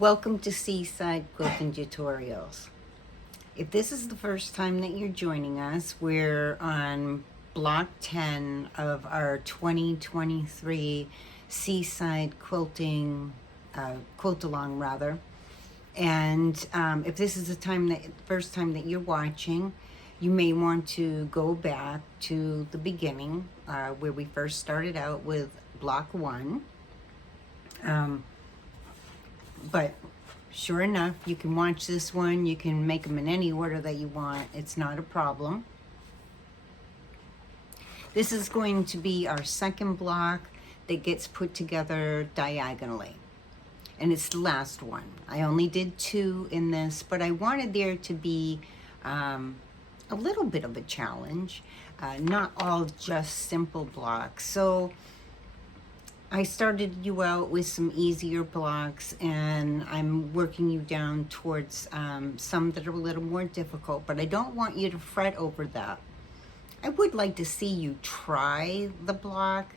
Welcome to Seaside Quilting Tutorials. If this is the first time that you're joining us, we're on block 10 of our 2023 Seaside Quilting, Quilt-along rather. And if this is the first time that you're watching, you may want to go back to the beginning where we first started out with block 1. But sure enough, you can watch this one. You can make them in any order that you want. It's not a problem. This is going to be our second block that gets put together diagonally. And it's the last one. I only did 2 in this, but I wanted there to be a little bit of a challenge, not all just simple blocks. So I started you out with some easier blocks, and I'm working you down towards some that are a little more difficult, but I don't want you to fret over that. I would like to see you try the block.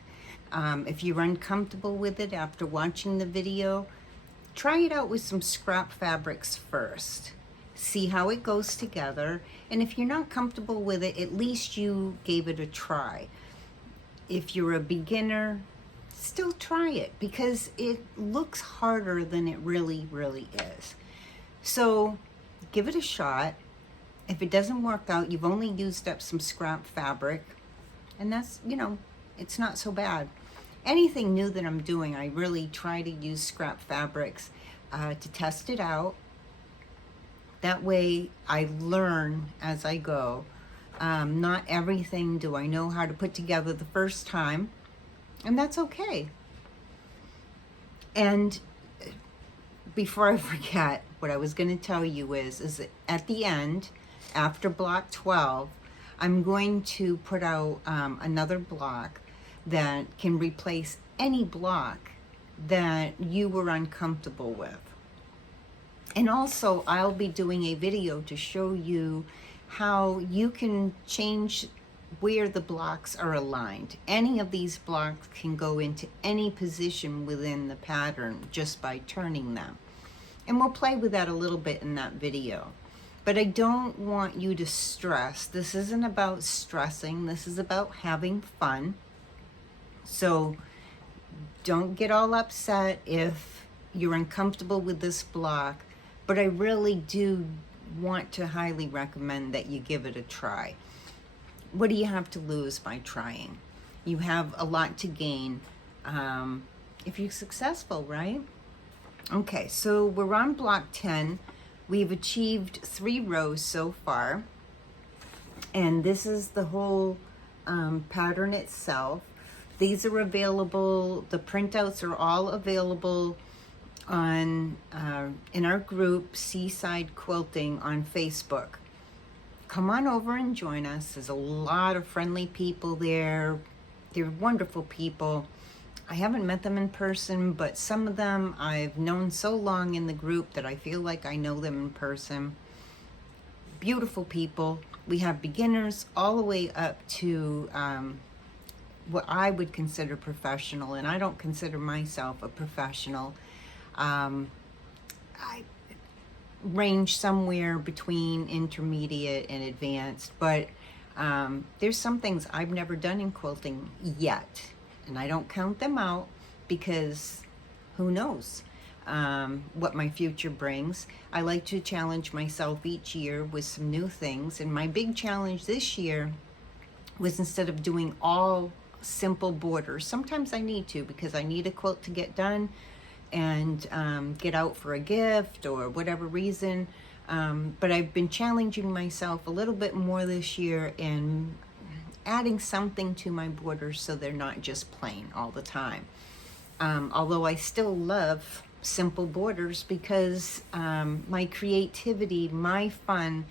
If you're uncomfortable with it after watching the video, try it out with some scrap fabrics first. See how it goes together, and if you're not comfortable with it, at least you gave it a try. If you're a beginner, still try it because it looks harder than it really is. So give it a shot. If it doesn't work out, you've only used up some scrap fabric, and that's, it's not so bad. Anything new that I'm doing, I really try to use scrap fabrics to test it out. That way I learn as I go. Not everything do I know how to put together the first time, and that's okay. And before I forget, what I was going to tell you is that at the end, after block 12, I'm going to put out another block that can replace any block that you were uncomfortable with. And also, I'll be doing a video to show you how you can change where the blocks are aligned. Any of these blocks can go into any position within the pattern just by turning them. And we'll play with that a little bit in that video. But I don't want you to stress. This isn't about stressing. This is about having fun. So don't get all upset if you're uncomfortable with this block. But I really do want to highly recommend that you give it a try. What do you have to lose by trying? You have a lot to gain if you're successful, right? Okay, so we're on block 10. We've achieved 3 rows so far. And this is the whole pattern itself. These are available, the printouts are all available on in our group, Seaside Quilting, on Facebook. Come on over and join us. There's a lot of friendly people there. They're wonderful people. I haven't met them in person, but some of them I've known so long in the group that I feel like I know them in person. Beautiful people. We have beginners all the way up to what I would consider professional, and I don't consider myself a professional. I range somewhere between intermediate and advanced, but there's some things I've never done in quilting yet, and I don't count them out because who knows what my future brings. I like to challenge myself each year with some new things, and my big challenge this year was, instead of doing all simple borders, sometimes I need to because I need a quilt to get done and get out for a gift or whatever reason. But I've been challenging myself a little bit more this year and adding something to my borders so they're not just plain all the time. Although I still love simple borders because my creativity, my fun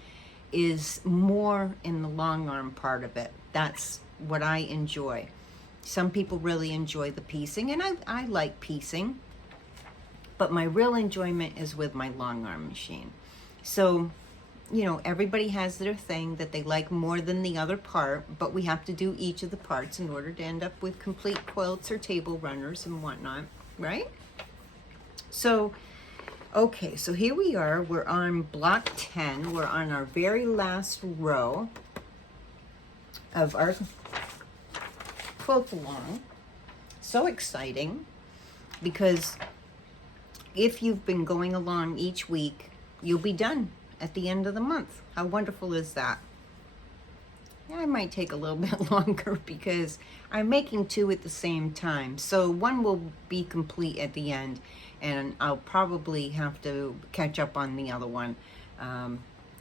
is more in the long arm part of it. That's what I enjoy. Some people really enjoy the piecing, and I like piecing. But my real enjoyment is with my long arm machine. So, everybody has their thing that they like more than the other part, but we have to do each of the parts in order to end up with complete quilts or table runners and whatnot, right? So Okay, so here we are. We're on block 10. We're on our very last row of our quilt along. So exciting, because if you've been going along each week, you'll be done at the end of the month. How wonderful is that? I might take a little bit longer because I'm making two at the same time. So one will be complete at the end, and I'll probably have to catch up on the other one.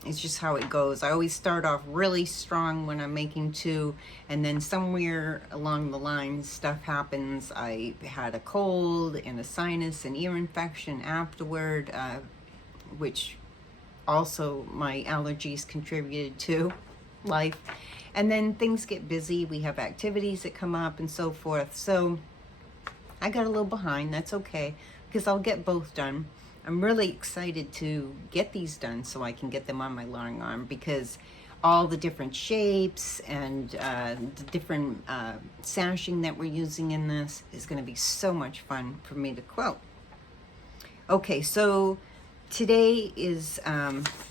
It's just how it goes. I always start off really strong when I'm making two, and then somewhere along the line stuff happens. I had a cold and a sinus and ear infection afterward, which also my allergies contributed to life. And then things get busy. We have activities that come up and so forth. So I got a little behind. That's okay, because I'll get both done. I'm really excited to get these done so I can get them on my long arm, because all the different shapes and the different sashing that we're using in this is going to be so much fun for me to quilt. Okay, so today is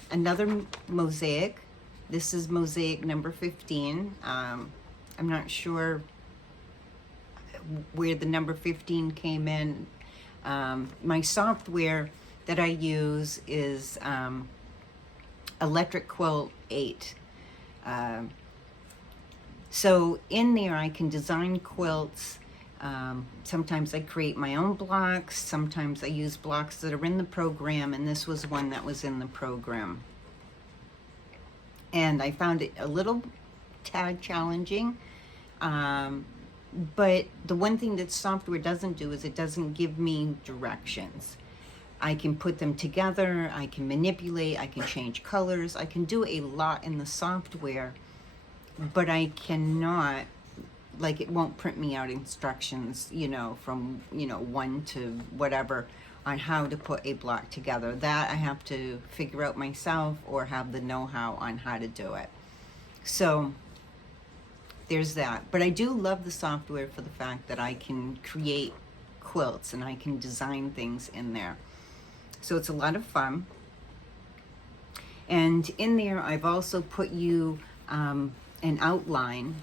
another mosaic. This is mosaic number 15. I'm not sure where the number 15 came in. My software that I use is Electric Quilt 8. So in there I can design quilts. Sometimes I create my own blocks. Sometimes I use blocks that are in the program, and this was one that was in the program. And I found it a little tad challenging. But the one thing that software doesn't do is it doesn't give me directions. I can put them together, I can manipulate, I can change colors, I can do a lot in the software, but I cannot, like, it won't print me out instructions, from, 1 to whatever, on how to put a block together. That I have to figure out myself, or have the know-how on how to do it. So there's that. But I do love the software for the fact that I can create quilts and I can design things in there. So it's a lot of fun. And in there I've also put you an outline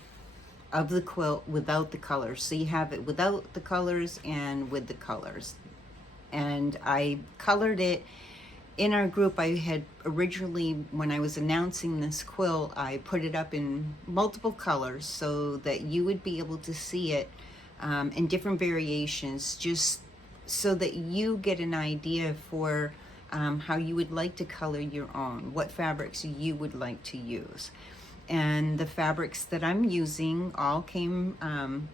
of the quilt without the colors. So you have it without the colors and with the colors. And I colored it in our group. I had originally, when I was announcing this quilt, I put it up in multiple colors so that you would be able to see it in different variations, just so that you get an idea for how you would like to color your own, what fabrics you would like to use. And the fabrics that I'm using all came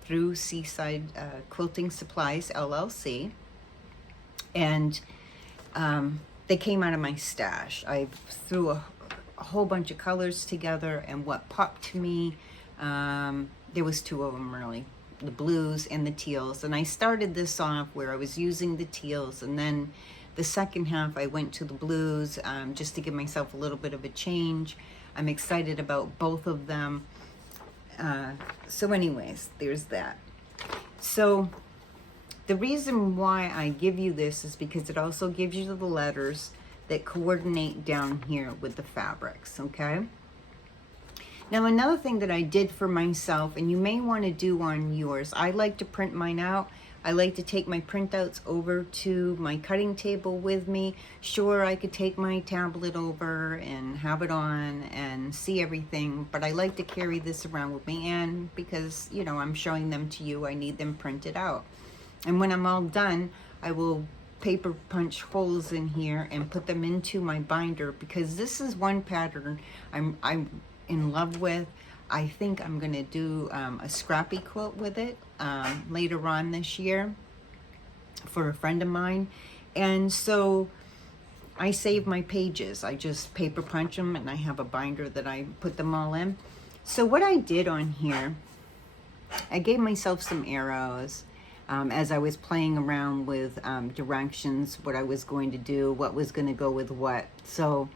through Seaside Quilting Supplies LLC. And they came out of my stash. I threw a whole bunch of colors together, and what popped to me, there was two of them really, the blues and the teals. And I started this off where I was using the teals, and then the second half I went to the blues, just to give myself a little bit of a change. I'm excited about both of them. So anyways, there's that. So the reason why I give you this is because it also gives you the letters that coordinate down here with the fabrics, okay? Now, another thing that I did for myself, and you may want to do on yours, I like to print mine out. I like to take my printouts over to my cutting table with me. Sure, I could take my tablet over and have it on and see everything, but I like to carry this around with me, and because, I'm showing them to you, I need them printed out. And when I'm all done, I will paper punch holes in here and put them into my binder, because this is one pattern I'm in love with. I think I'm going to do a scrappy quilt with it later on this year for a friend of mine. And so I save my pages. I just paper punch them, and I have a binder that I put them all in. So what I did on here, I gave myself some arrows. As I was playing around with directions, what I was going to do, what was going to go with what. So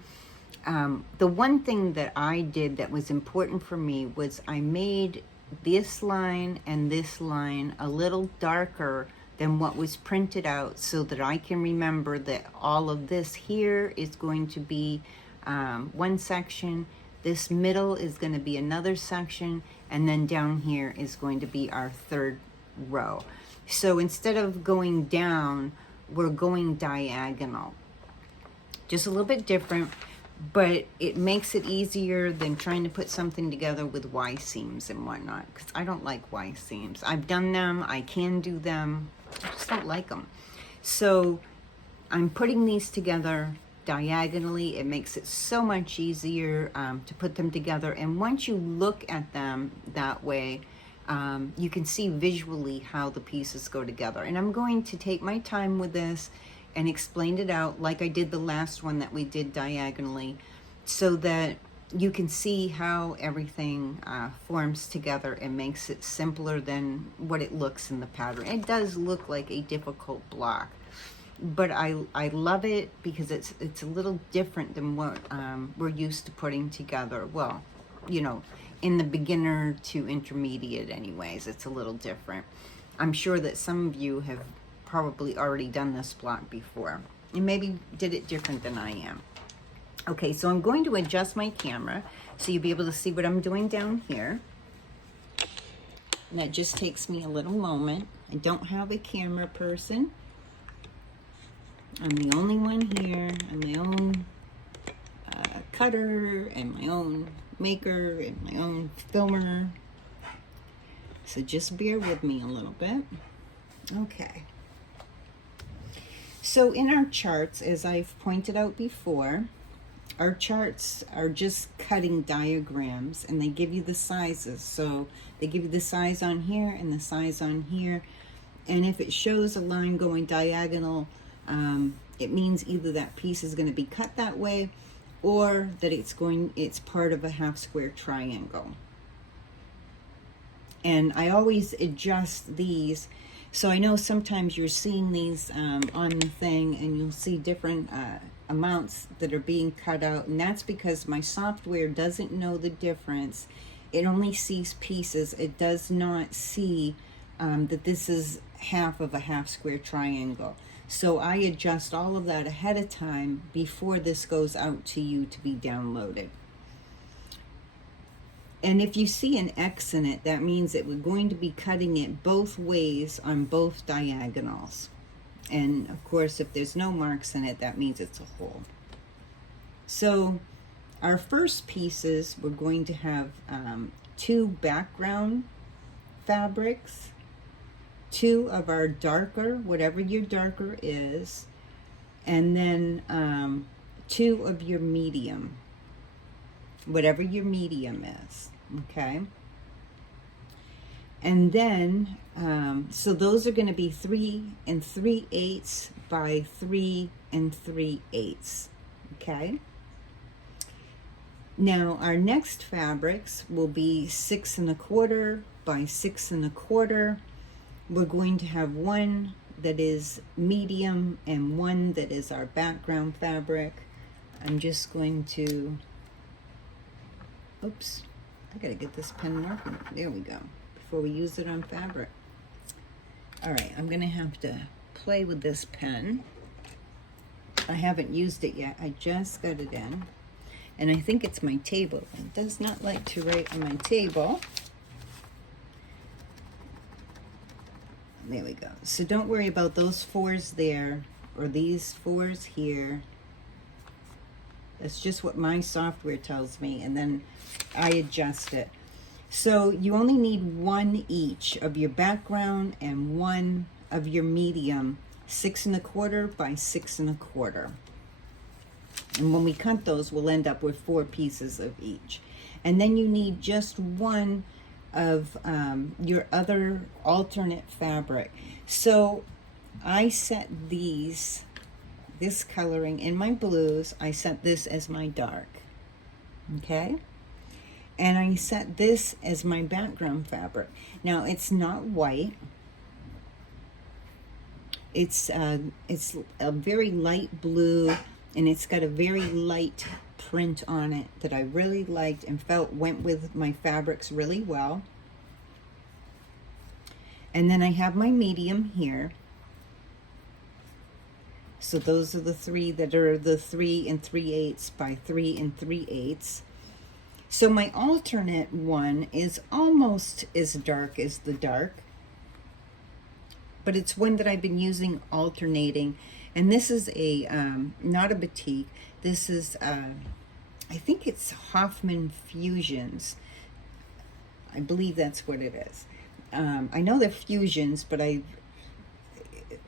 the one thing that I did that was important for me was I made this line and this line a little darker than what was printed out, so that I can remember that all of this here is going to be one section, this middle is going to be another section, and then down here is going to be our third row. So instead of going down, we're going diagonal. Just a little bit different, but it makes it easier than trying to put something together with Y seams and whatnot, because I don't like Y seams. I've done them, I can do them, I just don't like them. So I'm putting these together diagonally. It makes it so much easier to put them together, and once you look at them that way, you can see visually how the pieces go together. And I'm going to take my time with this and explain it out like I did the last one that we did diagonally, so that you can see how everything forms together and makes it simpler than what it looks in the pattern. It does look like a difficult block, but I love it because it's a little different than what we're used to putting together. Well, you know, in the beginner to intermediate anyways, it's a little different. I'm sure that some of you have probably already done this block before and maybe did it different than I am. Okay, so I'm going to adjust my camera so you'll be able to see what I'm doing down here. And that just takes me a little moment. I don't have a camera person. I'm the only one here. I'm my own cutter and my own maker and my own filmer. So just bear with me a little bit. Okay. So in our charts, as I've pointed out before, our charts are just cutting diagrams, and they give you the sizes. So they give you the size on here and the size on here. And if it shows a line going diagonal, it means either that piece is going to be cut that way, or that it's part of a half square triangle. And I always adjust these. So I know sometimes you're seeing these on the thing, and you'll see different amounts that are being cut out, and that's because my software doesn't know the difference. It only sees pieces. It does not see that this is half of a half square triangle. So I adjust all of that ahead of time before this goes out to you to be downloaded. And if you see an X in it, that means that we're going to be cutting it both ways on both diagonals. And of course, if there's no marks in it, that means it's a hole. So our first pieces, we're going to have 2 background fabrics, 2 of our darker, whatever your darker is, and then 2 of your medium, whatever your medium is. Okay, and then so those are going to be 3 3/8 by 3 3/8. Okay, now our next fabrics will be 6 1/4 by 6 1/4. We're going to have 1 that is medium and 1 that is our background fabric. I'm just going to, oops, I gotta get this pen working. There we go, before we use it on fabric. All right, I'm gonna have to play with this pen. I haven't used it yet. I just got it in, and I think it's my table. It does not like to write on my table. There we go. So don't worry about those 4s there, or these 4s here. That's just what my software tells me, and then I adjust it. So you only need 1 each of your background and 1 of your medium, 6 1/4 by 6 1/4. And when we cut those, we'll end up with 4 pieces of each. And then you need just 1 of your other alternate fabric. So I set this coloring in my blues, I set this as my dark, okay? And I set this as my background fabric. Now it's not white. It's a very light blue, and it's got a very light print on it that I really liked and felt went with my fabrics really well. And then I have my medium here, So those are the three that are the 3 3/8 by 3 3/8. So my alternate one is almost as dark as the dark, but it's one that I've been using alternating. And this is a, not a batik. This is, I think it's Hoffman Fusions. I believe that's what it is. I know they're fusions, but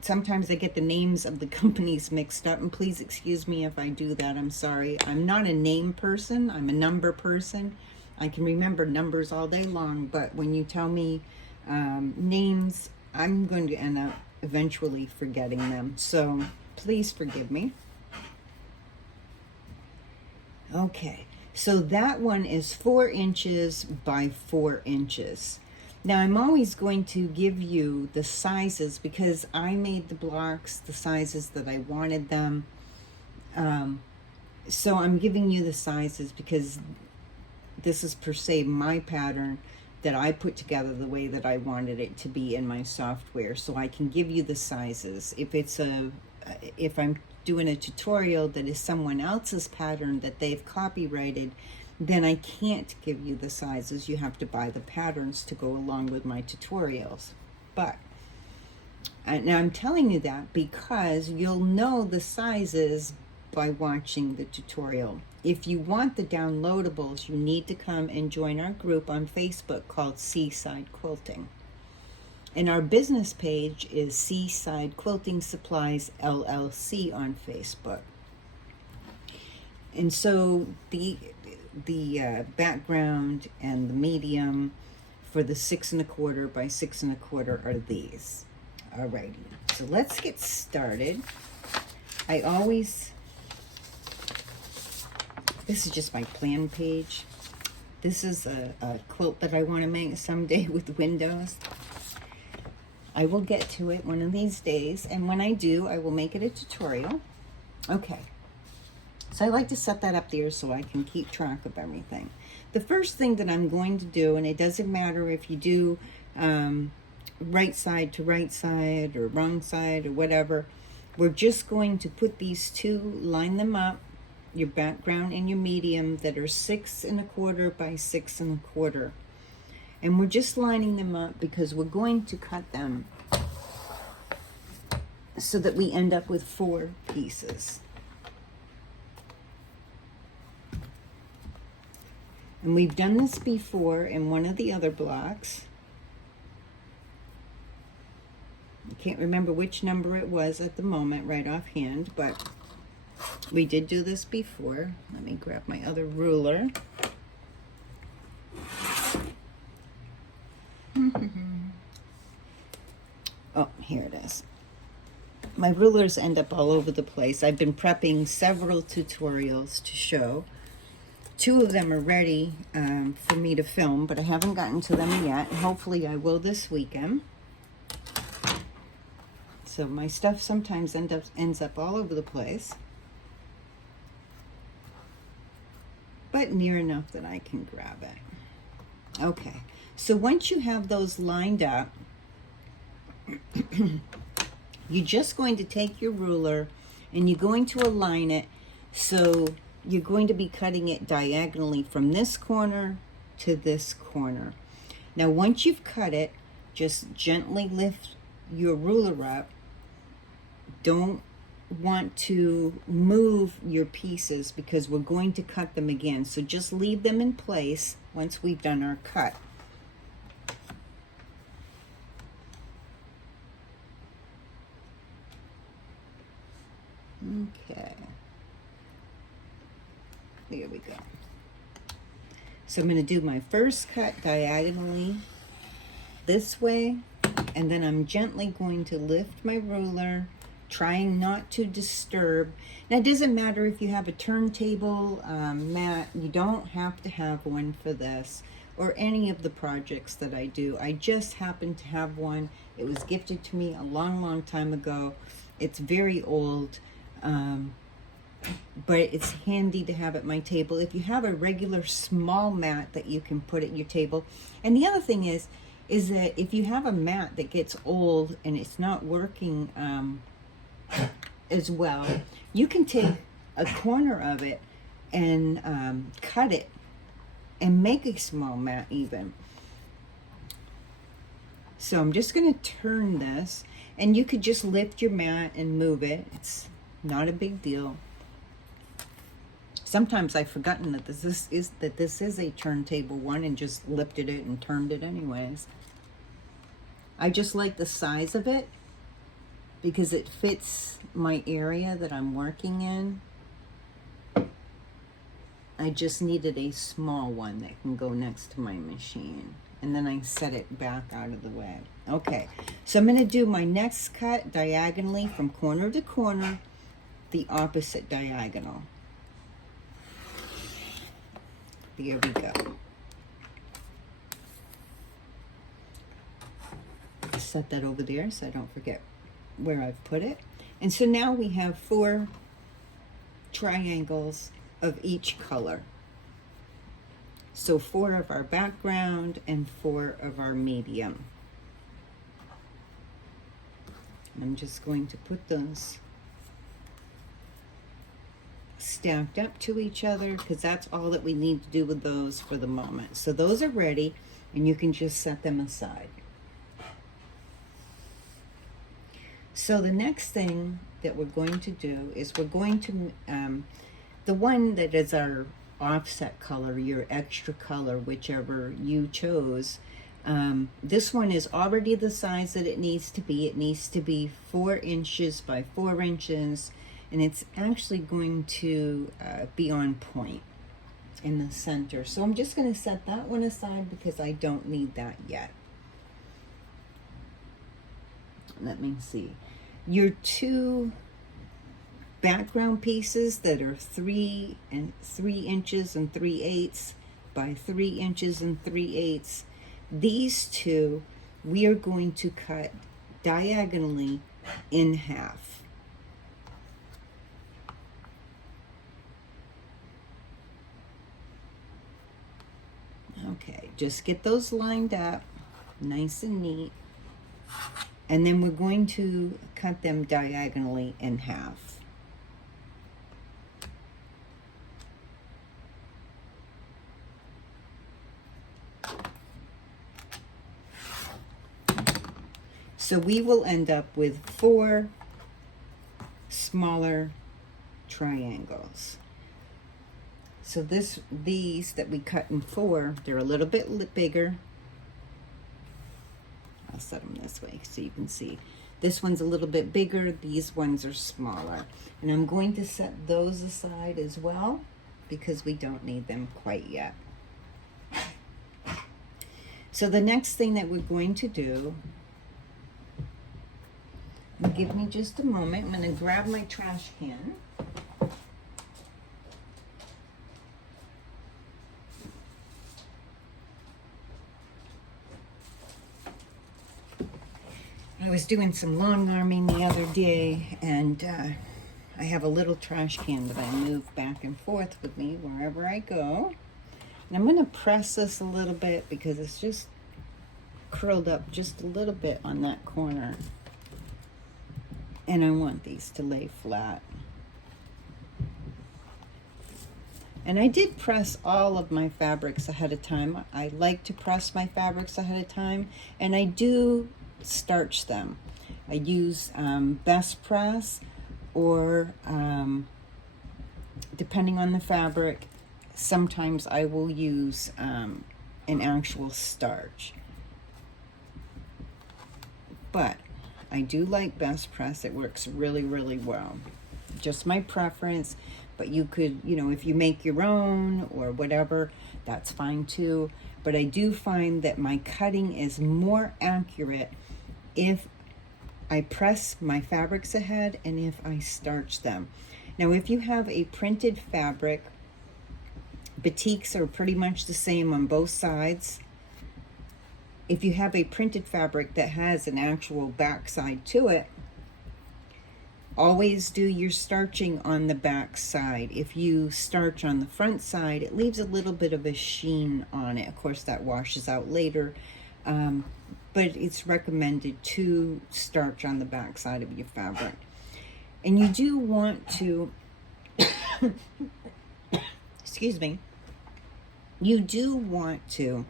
sometimes I get the names of the companies mixed up, and please excuse me if I do that. I'm sorry. I'm not a name person. I'm a number person. I can remember numbers all day long, but when you tell me names, I'm going to end up eventually forgetting them. So please forgive me. Okay, so that one is 4 inches by 4 inches. Now I'm always going to give you the sizes because I made the blocks the sizes that I wanted them. So I'm giving you the sizes because this is per se my pattern that I put together the way that I wanted it to be in my software. So I can give you the sizes. If I'm doing a tutorial that is someone else's pattern that they've copyrighted, then I can't give you the sizes. You have to buy the patterns to go along with my tutorials. But now I'm telling you that because you'll know the sizes by watching the tutorial. If you want the downloadables, you need to come and join our group on Facebook called Seaside Quilting. And our business page is Seaside Quilting Supplies LLC on Facebook. And so the background and the medium for the 6 1/4 by 6 1/4 are these. Alrighty, so let's get started. This is just my plan page. This is a quilt that I want to make someday with windows. I will get to it one of these days, and when I do, I will make it a tutorial. Okay, so I like to set that up there so I can keep track of everything. The first thing that I'm going to do, and it doesn't matter if you do right side to right side or wrong side or whatever, we're just going to put these two, line them up, your background and your medium that are 6 1/4 by 6 1/4. And we're just lining them up because we're going to cut them so that we end up with 4 pieces. And we've done this before in one of the other blocks. I can't remember which number it was at the moment right offhand, but we did do this before. Let me grab my other ruler. Oh, here it is. My rulers end up all over the place. I've been prepping several tutorials to show. 2 of them are ready for me to film, but I haven't gotten to them yet. Hopefully I will this weekend. So my stuff sometimes ends up all over the place, but near enough that I can grab it. Okay, so once you have those lined up, you're just going to take your ruler and you're going to align it so you're going to be cutting it diagonally from this corner to this corner. Now once you've cut it, just gently lift your ruler up. Don't want to move your pieces because we're going to cut them again. So just leave them in place once we've done our cut. Okay. There we go. So I'm going to do my first cut diagonally this way, and then I'm gently going to lift my ruler, trying not to disturb. Now it doesn't matter if you have a turntable mat, you don't have to have one for this or any of the projects that I do. I just happen to have one. It was gifted to me a long time ago. It's very old, but it's handy to have at my table. If you have a regular small mat that you can put at your table. And the other thing is that if you have a mat that gets old and it's not working as well, you can take a corner of it and cut it and make a small mat even. So I'm just going to turn this, and you could just lift your mat and move it. It's not a big deal. Sometimes I've forgotten that this is a turntable one and just lifted it and turned it anyways. I just like the size of it because it fits my area that I'm working in. I just needed a small one that can go next to my machine. And then I set it back out of the way. Okay, so I'm going to do my next cut diagonally from corner to corner, the opposite diagonal. There we go. Set that over there so I don't forget where I've put it. And so now we have 4 triangles of each color. So 4 of our background and 4 of our medium. I'm just going to put those stacked up to each other because that's all that we need to do with those for the moment. So those are ready and you can just set them aside. So the next thing that we're going to do is we're going to, the one that is our offset color, your extra color, whichever you chose, this one is already the size that it needs to be. It needs to be 4 inches by 4 inches, and it's actually going to be on point in the center. So I'm just going to set that one aside because I don't need that yet. Let me see. Your 2 background pieces that are 3 inches and 3/8 by 3 inches and 3/8, these 2 we are going to cut diagonally in half. Okay, just get those lined up nice and neat, and then we're going to cut them diagonally in half. So we will end up with 4 smaller triangles. So these that we cut in 4, they're a little bit bigger. I'll set them this way so you can see. This one's a little bit bigger, these ones are smaller. And I'm going to set those aside as well because we don't need them quite yet. So the next thing that we're going to do, give me just a moment, I'm going to grab my trash can. I was doing some long arming the other day, and I have a little trash can that I move back and forth with me wherever I go. And I'm going to press this a little bit because it's just curled up just a little bit on that corner. And I want these to lay flat. And I did press all of my fabrics ahead of time. I like to press my fabrics ahead of time, and I do starch them. I use best press, or depending on the fabric, sometimes I will use an actual starch. But I do like best press. It works really, really well. Just my preference, but you could, you know, if you make your own or whatever, that's fine too. But I do find that my cutting is more accurate if I press my fabrics ahead and if I starch them. Now, if you have a printed fabric, batiks are pretty much the same on both sides. If you have a printed fabric that has an actual back side to it, always do your starching on the back side. If you starch on the front side, it leaves a little bit of a sheen on it. Of course, that washes out later. But it's recommended to starch on the back side of your fabric. And you do want to, excuse me, you do want to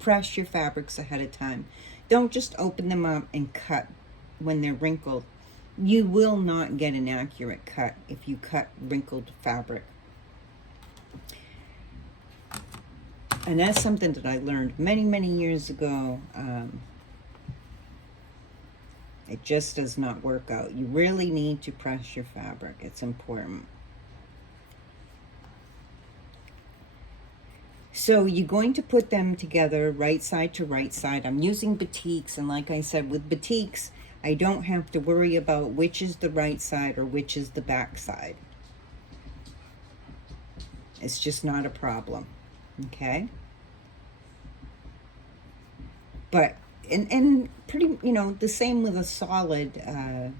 press your fabrics ahead of time. Don't just open them up and cut when they're wrinkled. You will not get an accurate cut if you cut wrinkled fabric. And that's something that I learned many, many years ago. It just does not work out. You really need to press your fabric. It's important. So you're going to put them together right side to right side. I'm using batiks, and like I said, with batiks, I don't have to worry about which is the right side or which is the back side. It's just not a problem, okay? But, and pretty, you know, the same with a solid.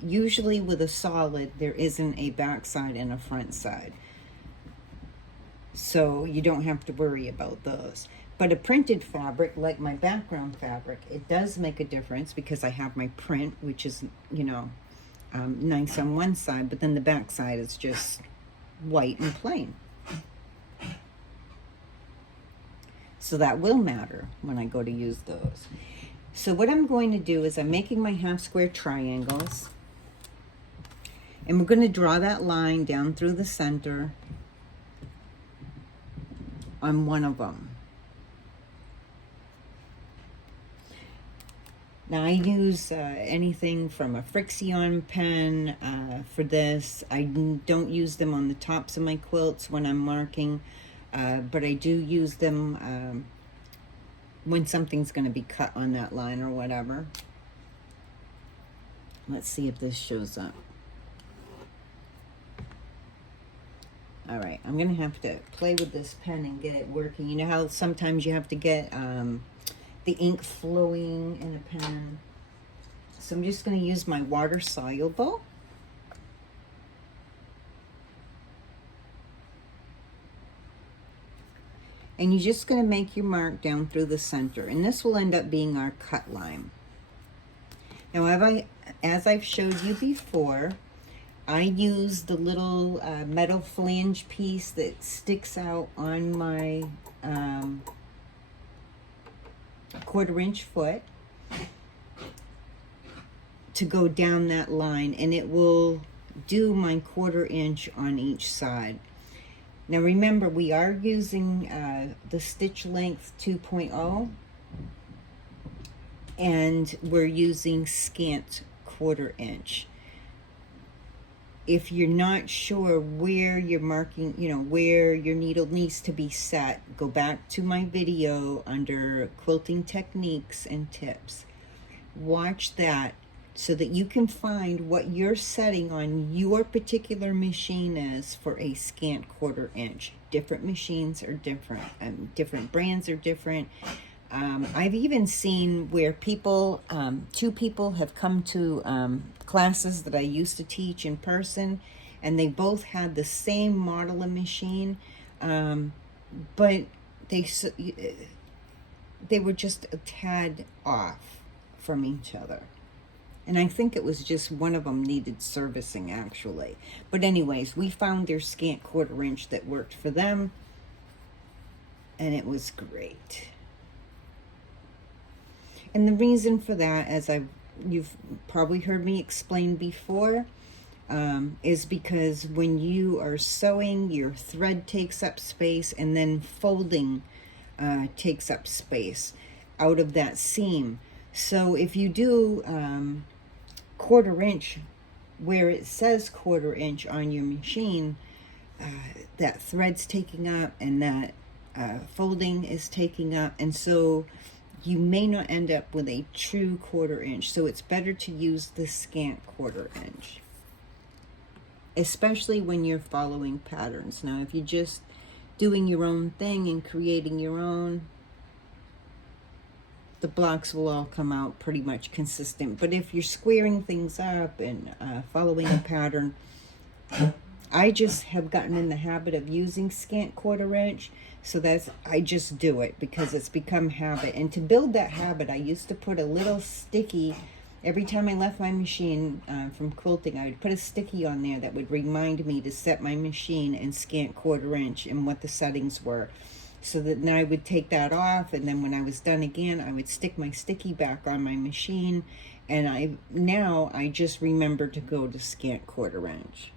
Usually with a solid, there isn't a back side and a front side. So you don't have to worry about those. But a printed fabric, like my background fabric, it does make a difference because I have my print, which is, you know, nice on one side, but then the back side is just white and plain. So that will matter when I go to use those. So what I'm going to do is I'm making my half square triangles. And we're going to draw that line down through the center on one of them. Now I use anything from a Frixion pen for this. I don't use them on the tops of my quilts when I'm marking, but I do use them when something's going to be cut on that line or whatever. Let's see if this shows up. All right, I'm going to have to play with this pen and get it working. You know how sometimes you have to get the ink flowing in a pen. So I'm just going to use my water soluble. And you're just going to make your mark down through the center. And this will end up being our cut line. Now, as I've showed you before, I use the little metal flange piece that sticks out on my 1/4 inch foot to go down that line, and it will do my 1/4 inch on each side. Now remember, we are using the stitch length 2.0, and we're using scant 1/4 inch. If you're not sure where you're marking, you know, where your needle needs to be set, go back to my video under quilting techniques and tips. Watch that so that you can find what your setting on your particular machine is for a scant 1/4 inch. Different machines are different, and different brands are different. I've even seen where people, two people have come to classes that I used to teach in person, and they both had the same model of machine, but they were just a tad off from each other. And I think it was just one of them needed servicing, actually. But anyways, we found their scant 1/4 inch that worked for them, and it was great. And the reason for that, as you've probably heard me explain before, is because when you are sewing, your thread takes up space, and then folding takes up space out of that seam. So if you do 1/4 inch where it says 1/4 inch on your machine, that thread's taking up, and that folding is taking up, and so you may not end up with a true 1/4 inch. So it's better to use the scant 1/4 inch, especially when you're following patterns. Now, if you're just doing your own thing and creating your own, the blocks will all come out pretty much consistent. But if you're squaring things up and following a pattern, I just have gotten in the habit of using scant 1/4 inch. So I just do it because it's become habit. And to build that habit, I used to put a little sticky Every time I left my machine from quilting, I would put a sticky on there that would remind me to set my machine in scant 1/4 inch and what the settings were. So that then I would take that off, and then when I was done again, I would stick my sticky back on my machine, and now I just remember to go to scant 1/4 inch.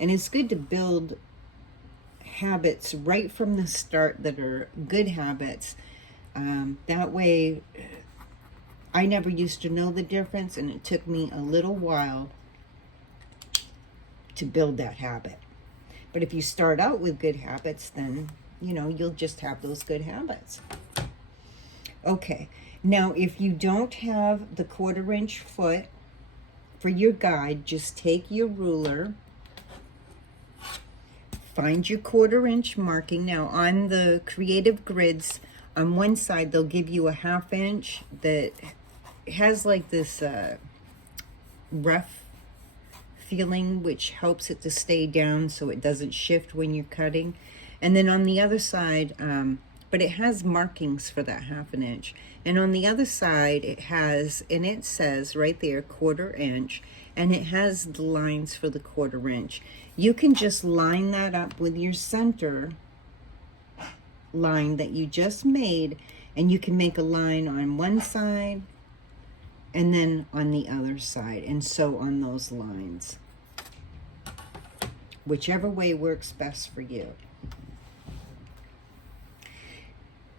And it's good to build habits right from the start that are good habits. That way, I never used to know the difference, and it took me a little while to build that habit. But if you start out with good habits, then, you know, you'll just have those good habits. Okay, now if you don't have the 1/4 inch foot for your guide, just take your ruler, find your 1/4 inch marking. Now on the creative grids, on one side they'll give you a 1/2 inch that has like this rough feeling, which helps it to stay down so it doesn't shift when you're cutting. And then on the other side, but it has markings for that 1/2 inch. And on the other side it has, and it says right there 1/4 inch, and it has the lines for the 1/4 inch. You can just line that up with your center line that you just made, and you can make a line on one side and then on the other side, and sew on those lines, whichever way works best for you.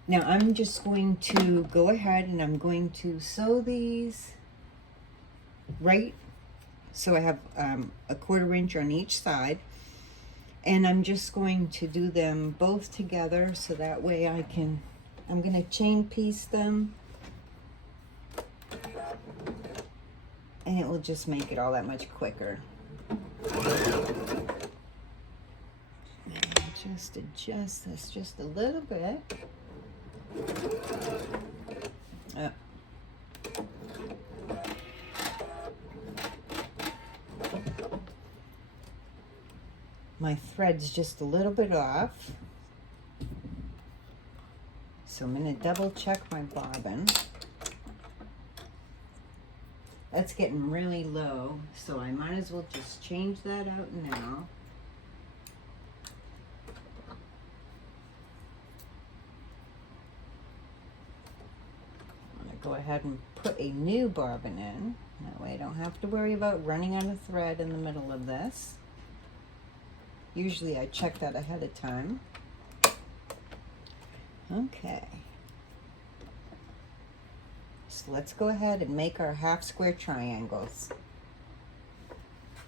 Now I'm just going to go ahead and I'm going to sew these right, so I have a 1/4 inch on each side, and I'm just going to do them both together so that way I'm going to chain piece them, and it will just make it all that much quicker. Just adjust this just a little bit. My thread's just a little bit off, so I'm going to double check my bobbin. That's getting really low, so I might as well just change that out now. I'm going to go ahead and put a new bobbin in. That way I don't have to worry about running out of thread in the middle of this. Usually I check that ahead of time. Okay. So let's go ahead and make our 1/2 square triangles.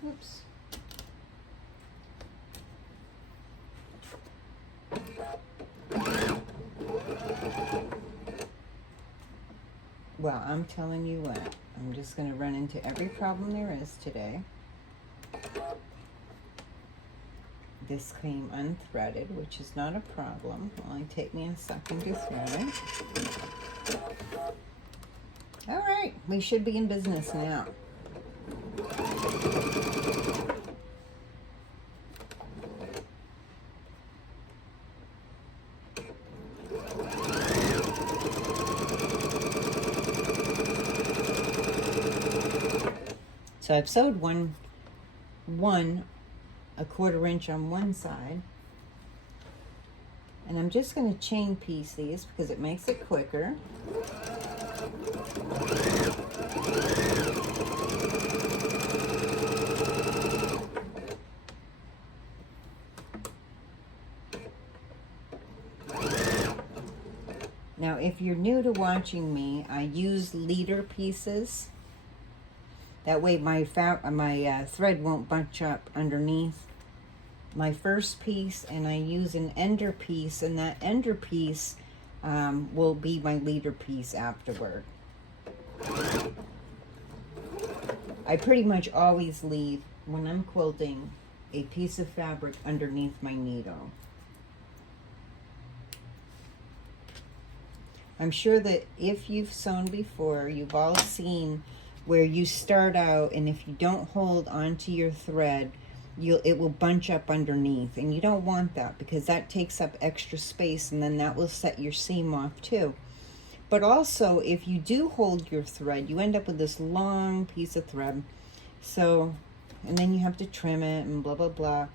Oops. Well, I'm telling you what, I'm just going to run into every problem there is today. This came unthreaded, which is not a problem. It'll only take me a second to thread it. All right, we should be in business now. So I've sewed one 1/4 inch on one side, and I'm just going to chain piece these because it makes it quicker. Now, if you're new to watching me, I use leader pieces. That way my thread won't bunch up underneath my first piece, and I use an ender piece, and that ender piece will be my leader piece afterward. I pretty much always leave, when I'm quilting, a piece of fabric underneath my needle. I'm sure that if you've sewn before, you've all seen where you start out, and if you don't hold onto your thread, it will bunch up underneath, and you don't want that because that takes up extra space, and then that will set your seam off too. But also, if you do hold your thread, you end up with this long piece of thread. So, and then you have to trim it and blah, blah, blah.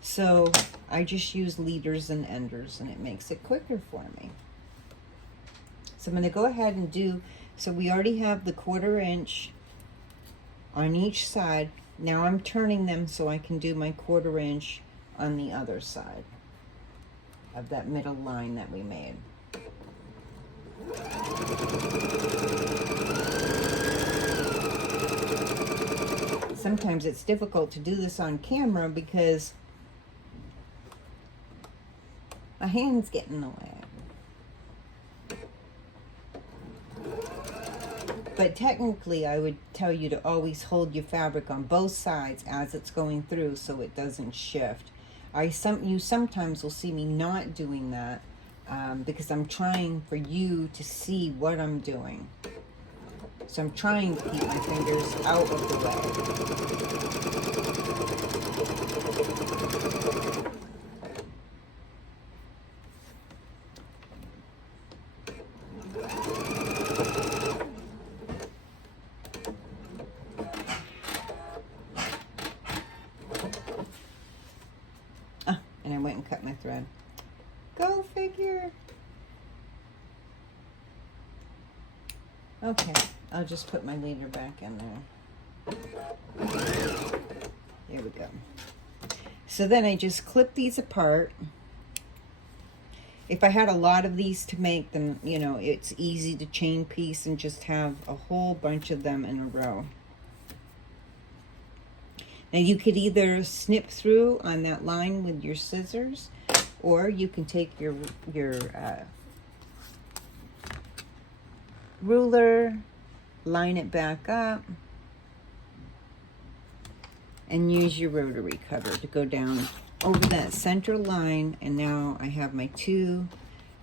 So I just use leaders and enders, and it makes it quicker for me. So I'm going to go ahead and do, so we already have the 1/4 inch on each side. Now I'm turning them so I can do my 1/4 inch on the other side of that middle line that we made. Sometimes it's difficult to do this on camera because my hands get in the way. But technically, I would tell you to always hold your fabric on both sides as it's going through so it doesn't shift. You sometimes will see me not doing that because I'm trying for you to see what I'm doing. So I'm trying to keep my fingers out of the way. And I went and cut my thread. Go figure. Okay, I'll just put my leader back in there. There we go. So then I just clip these apart. If I had a lot of these to make, then, you know, it's easy to chain piece and just have a whole bunch of them in a row. Now you could either snip through on that line with your scissors, or you can take your ruler, line it back up, and use your rotary cutter to go down over that center line. And now I have my 2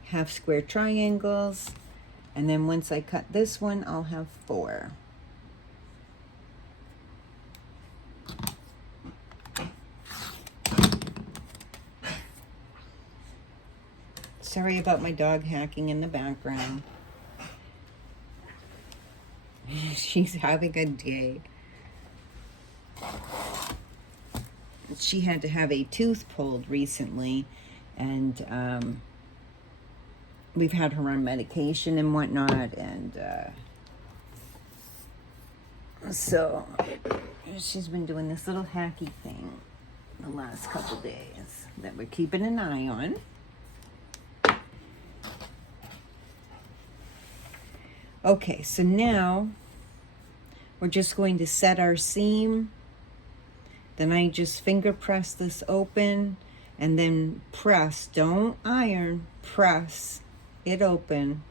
half square triangles, and then once I cut this one, I'll have 4. Sorry about my dog hacking in the background. She's having a day. She had to have a tooth pulled recently, and we've had her on medication and whatnot, and so she's been doing this little hacky thing the last couple days that we're keeping an eye on. Okay, so now we're just going to set our seam. Then I just finger press this open and then press, don't iron, press it open.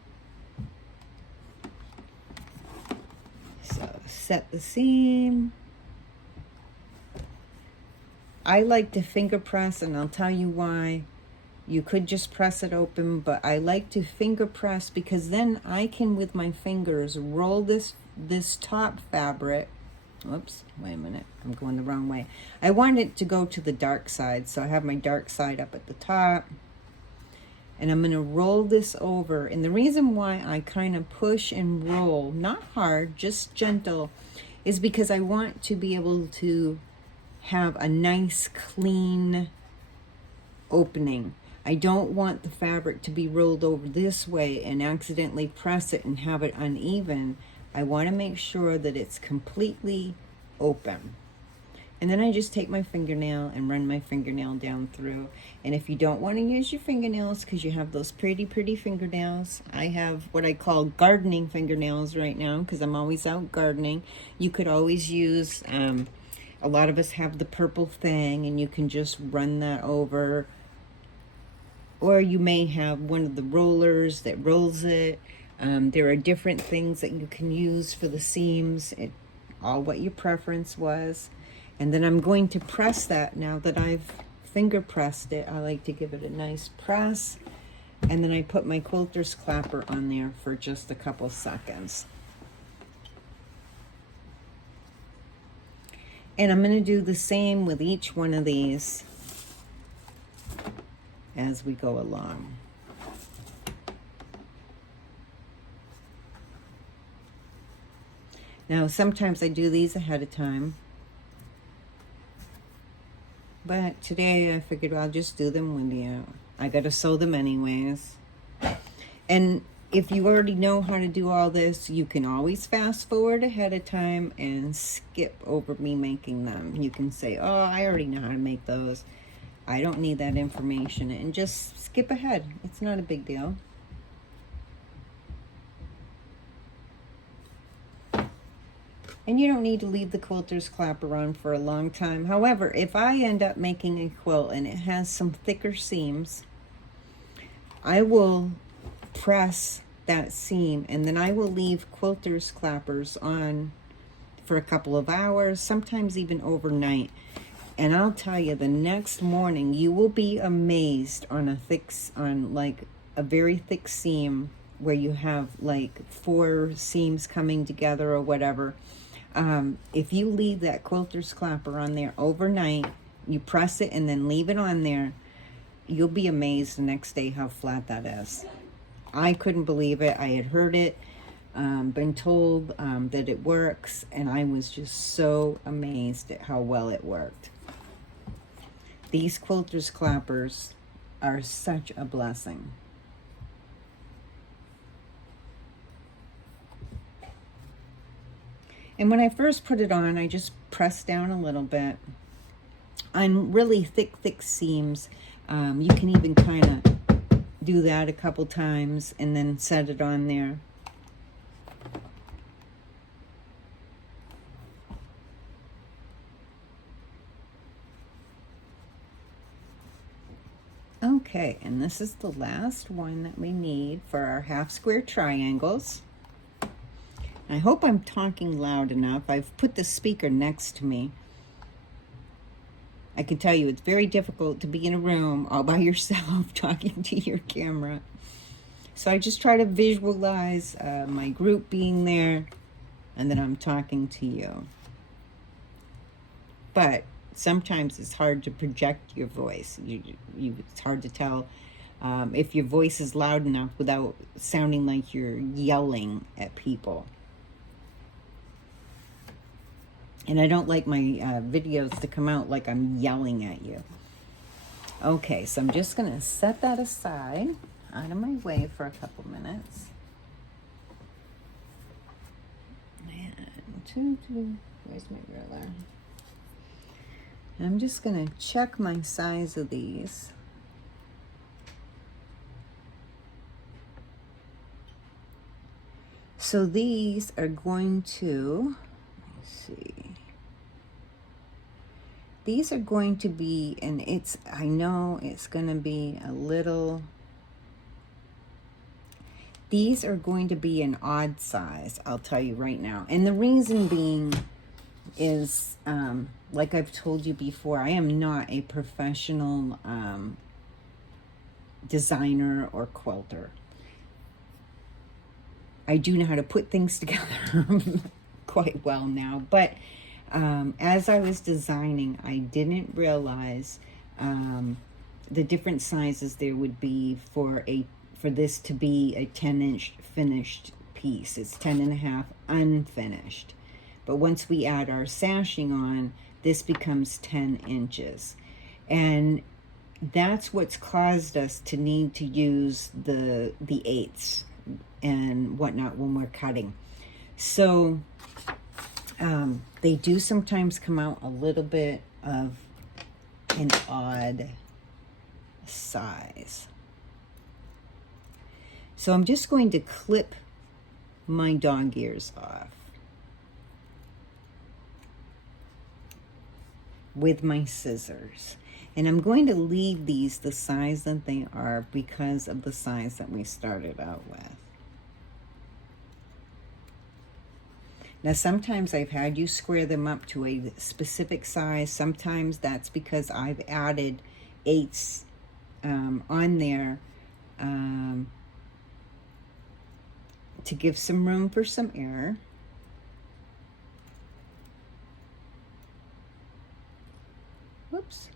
So set the seam. I like to finger press, and I'll tell you why. You could just press it open, but I like to finger press because then I can, with my fingers, roll this top fabric. Whoops, wait a minute, I'm going the wrong way. I want it to go to the dark side, so I have my dark side up at the top. And I'm going to roll this over. And the reason why I kind of push and roll, not hard, just gentle, is because I want to be able to have a nice, clean opening. I don't want the fabric to be rolled over this way and accidentally press it and have it uneven. I want to make sure that it's completely open. And then I just take my fingernail and run my fingernail down through. And if you don't want to use your fingernails because you have those pretty, pretty fingernails, I have what I call gardening fingernails right now because I'm always out gardening. You could always use, a lot of us have the purple thing, and you can just run that over. Or you may have one of the rollers that rolls it. There are different things that you can use for the seams. All what your preference was. And then I'm going to press that now that I've finger pressed it. I like to give it a nice press. And then I put my quilter's clapper on there for just a couple seconds. And I'm going to do the same with each one of these as we go along. Now, sometimes I do these ahead of time, but today I figured I'll just do them with you. I gotta sew them anyways. And if you already know how to do all this, you can always fast forward ahead of time and skip over me making them. You can say, oh, I already know how to make those. I don't need that information, and just skip ahead. It's not a big deal. And you don't need to leave the quilter's clapper on for a long time. However, if I end up making a quilt and it has some thicker seams, I will press that seam, and then I will leave quilter's clappers on for a couple of hours, sometimes even overnight. And I'll tell you, the next morning you will be amazed on like a very thick seam where you have like 4 seams coming together or whatever. If you leave that quilter's clapper on there overnight, you press it and then leave it on there, you'll be amazed the next day how flat that is. I couldn't believe it. I had heard it, been told that it works, and I was just so amazed at how well it worked. These quilter's clappers are such a blessing. And when I first put it on, I just pressed down a little bit on really thick seams. You can even kind of do that a couple times and then set it on there. Okay, and this is the last one that we need for our half square triangles. I hope I'm talking loud enough. I've put the speaker next to me. I can tell you it's very difficult to be in a room all by yourself talking to your camera. So I just try to visualize my group being there, and then I'm talking to you. But sometimes it's hard to project your voice. It's hard to tell if your voice is loud enough without sounding like you're yelling at people. And I don't like my videos to come out like I'm yelling at you. Okay, so I'm just going to set that aside, out of my way for a couple minutes. And where's my ruler? I'm just going to check my size of these. So these are going to, let's see. These are going to be, and I know it's going to be a little, these are going to be an odd size, I'll tell you right now. And the reason being is, like I've told you before, I am not a professional designer or quilter. I do know how to put things together quite well now, but as I was designing, I didn't realize the different sizes there would be for this to be a 10-inch finished piece. It's 10.5 unfinished. But once we add our sashing on, this becomes 10 inches. And that's what's caused us to need to use the eighths and whatnot when we're cutting. So they do sometimes come out a little bit of an odd size. So I'm just going to clip my dog ears off with my scissors. And I'm going to leave these the size that they are because of the size that we started out with. Now, sometimes I've had you square them up to a specific size. Sometimes that's because I've added eighths on there to give some room for some air. Whoops.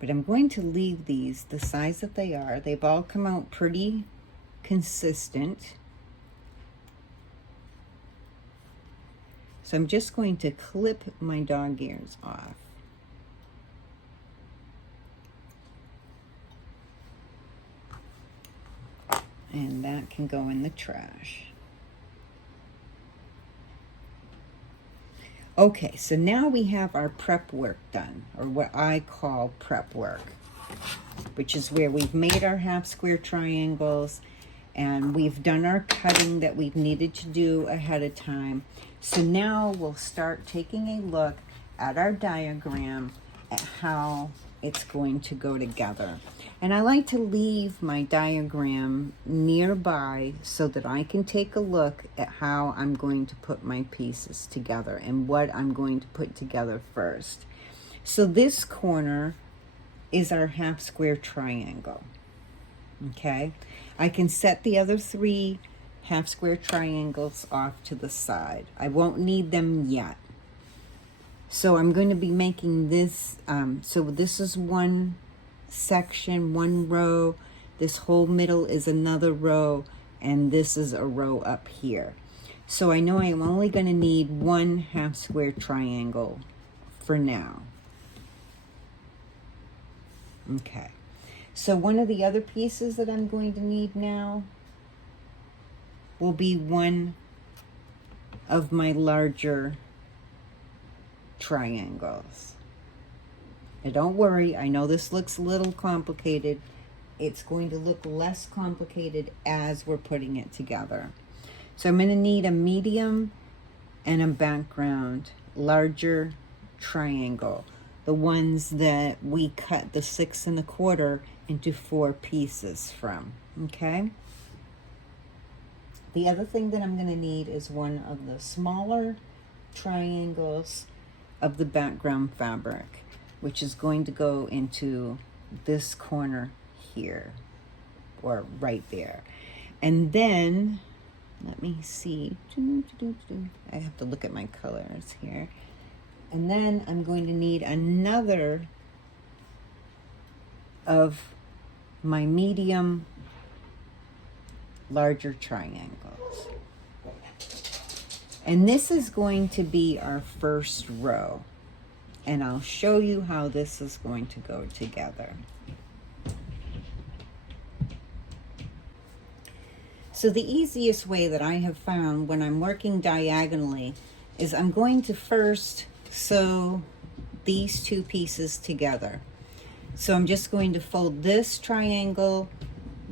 But I'm going to leave these the size that they are. They've all come out pretty consistent. So I'm just going to clip my dog ears off. And that can go in the trash. Okay, so now we have our prep work done, or what I call prep work, which is where we've made our half square triangles and we've done our cutting that we've needed to do ahead of time. So now we'll start taking a look at our diagram at how it's going to go together. And I like to leave my diagram nearby so that I can take a look at how I'm going to put my pieces together and what I'm going to put together first. So this corner is our half square triangle. Okay, I can set the other 3 half square triangles off to the side. I won't need them yet. So I'm going to be making this, so this is one section, one row, this whole middle is another row, and this is a row up here. So I know I'm only going to need 1 half square triangle for now. Okay, so one of the other pieces that I'm going to need now will be one of my larger triangles. Now don't worry, I know this looks a little complicated. It's going to look less complicated as we're putting it together. So I'm going to need a medium and a background larger triangle, the ones that we cut the 6 1/4 into 4 pieces from. Okay, the other thing that I'm going to need is one of the smaller triangles of the background fabric, which is going to go into this corner here, or right there. And then, let me see, I have to look at my colors here. And then I'm going to need another of my medium larger triangles. And this is going to be our first row. And I'll show you how this is going to go together. So the easiest way that I have found when I'm working diagonally is I'm going to first sew these 2 pieces together. So I'm just going to fold this triangle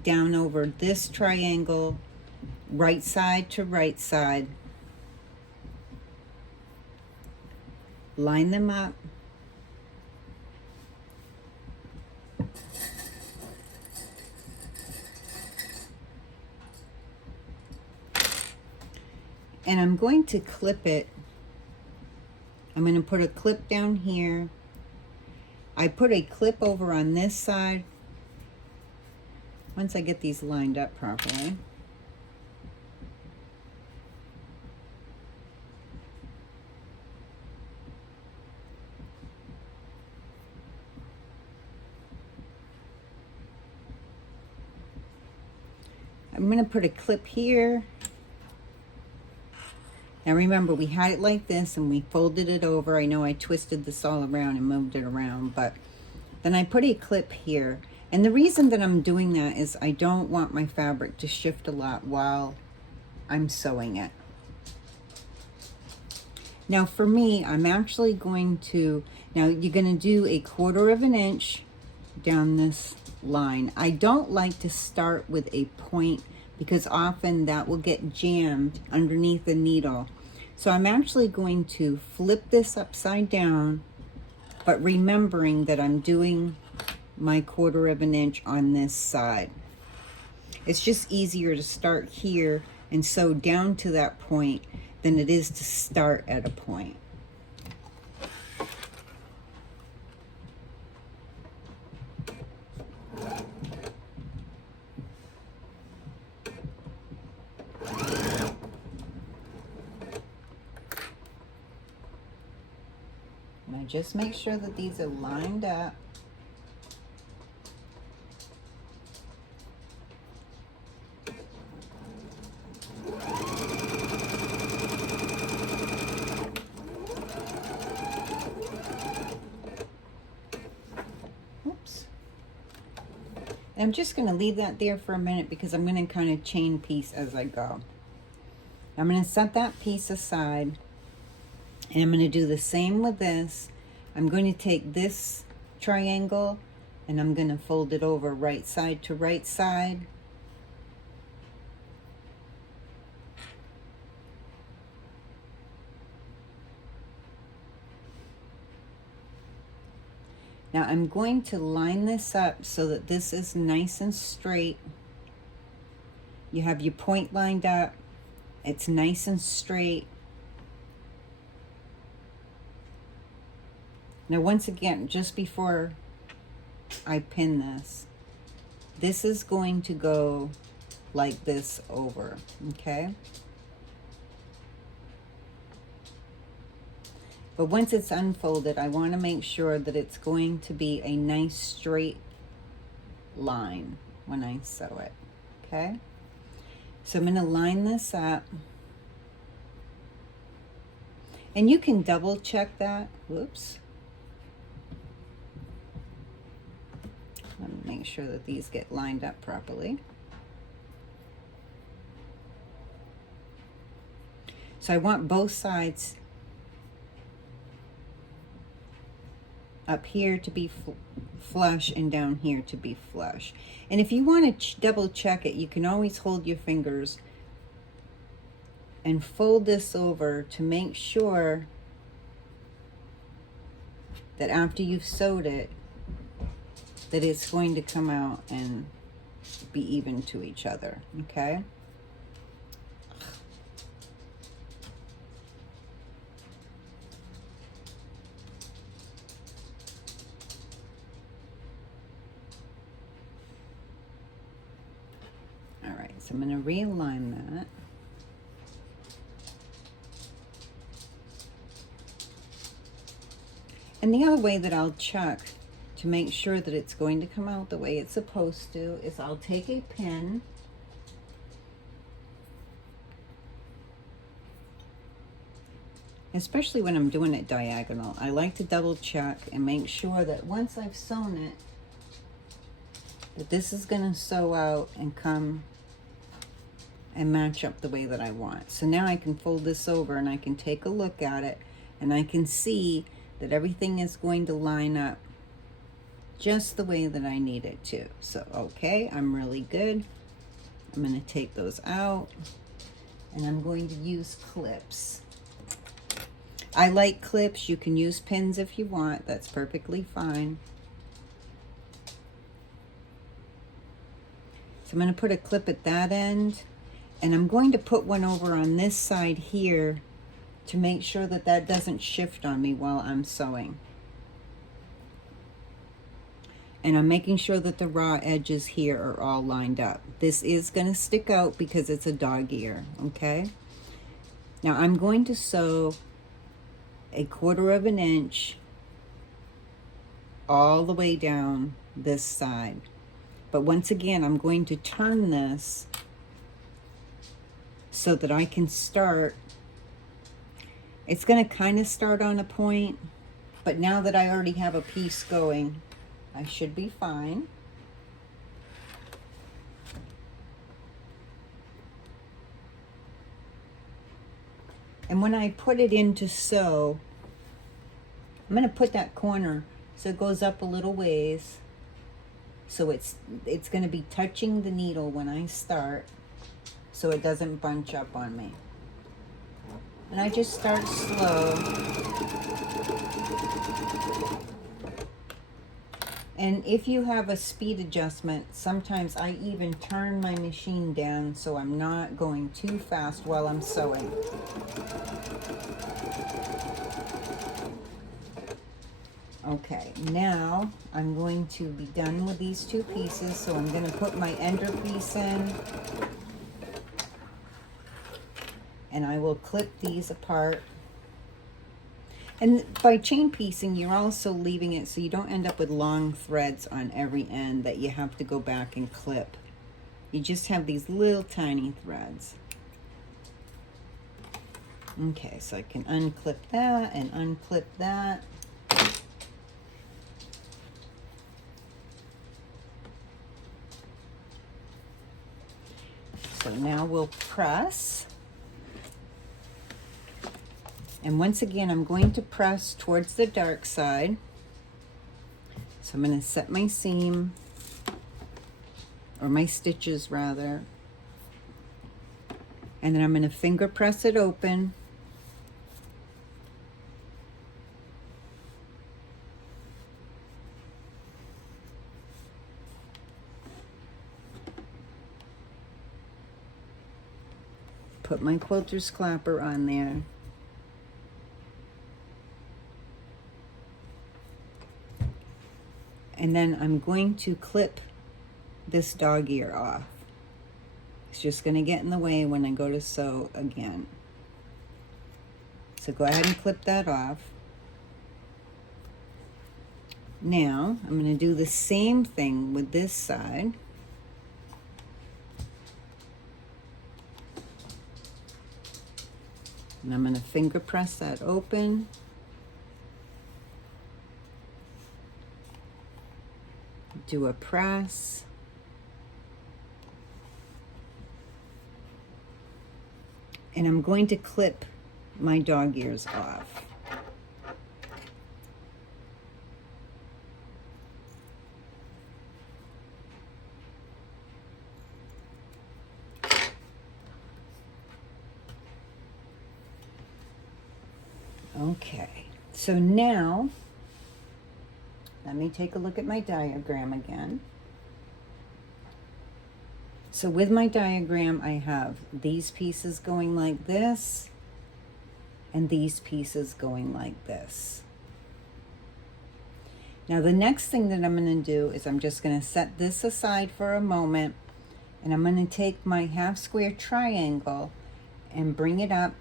down over this triangle, right side to right side, line them up, and I'm going to clip it. I'm going to put a clip down here. I put a clip over on this side once I get these lined up properly. I'm going to put a clip here. Now remember, we had it like this and we folded it over. I know I twisted this all around and moved it around, but then I put a clip here. And the reason that I'm doing that is I don't want my fabric to shift a lot while I'm sewing it. Now for me, I'm actually going to, now you're going to do a 1/4 inch down this line. I don't like to start with a point because often that will get jammed underneath the needle. So I'm actually going to flip this upside down, but remembering that I'm doing my 1/4 inch on this side. It's just easier to start here and sew down to that point than it is to start at a point. Now just make sure that these are lined up. And I'm just going to leave that there for a minute because I'm going to kind of chain piece as I go. I'm going to set that piece aside, and I'm going to do the same with this. I'm going to take this triangle and I'm going to fold it over right side to right side. Now I'm going to line this up so that this is nice and straight. You have your point lined up. It's nice and straight. Now once again, just before I pin this, this is going to go like this over, okay? But once it's unfolded, I want to make sure that it's going to be a nice straight line when I sew it, okay? So I'm going to line this up. And you can double check that. Whoops. Let me make sure that these get lined up properly. So I want both sides up here to be flush and down here to be flush. And if you want to double check it, you can always hold your fingers and fold this over to make sure that after you've sewed it, that it's going to come out and be even to each other, okay? All right, so I'm going to realign that. And the other way that I'll check to make sure that it's going to come out the way it's supposed to is I'll take a pin especially when I'm doing it diagonal. I like to double check and make sure that once I've sewn it, that this is going to sew out and come and match up the way that I want. So now I can fold this over and I can take a look at it and I can see that everything is going to line up just the way that I need it to. So, okay, I'm really good. I'm going to take those out and I'm going to use clips. I like clips. You can use pins if you want. That's perfectly fine. So I'm going to put a clip at that end and I'm going to put one over on this side here to make sure that that doesn't shift on me while I'm sewing. And I'm making sure that the raw edges here are all lined up. This is going to stick out because it's a dog ear, okay? Now I'm going to sew 1/4 of an inch all the way down this side. But once again, I'm going to turn this so that I can start. It's going to kind of start on a point, but now that I already have a piece going, I should be fine. And when I put it in to sew, I'm going to put that corner so it goes up a little ways. So it's going to be touching the needle when I start, so it doesn't bunch up on me. And I just start slow. And if you have a speed adjustment, sometimes I even turn my machine down so I'm not going too fast while I'm sewing. Okay, now I'm going to be done with these two pieces, so I'm going to put my ender piece in. And I will clip these apart. And by chain piecing, you're also leaving it so you don't end up with long threads on every end that you have to go back and clip. You just have these little tiny threads. Okay, so I can unclip that and unclip that. So now we'll press. And once again, I'm going to press towards the dark side. So I'm going to set my seam, or my stitches rather. And then I'm going to finger press it open. Put my quilter's clapper on there. And then I'm going to clip this dog ear off. It's just going to get in the way when I go to sew again. So go ahead and clip that off. Now I'm going to do the same thing with this side. And I'm going to finger press that open. Do a press. And I'm going to clip my dog ears off. Okay, so now let me take a look at my diagram again. So with my diagram, I have these pieces going like this, and these pieces going like this. Now the next thing that I'm going to do is I'm just going to set this aside for a moment, and I'm going to take my half square triangle and bring it up.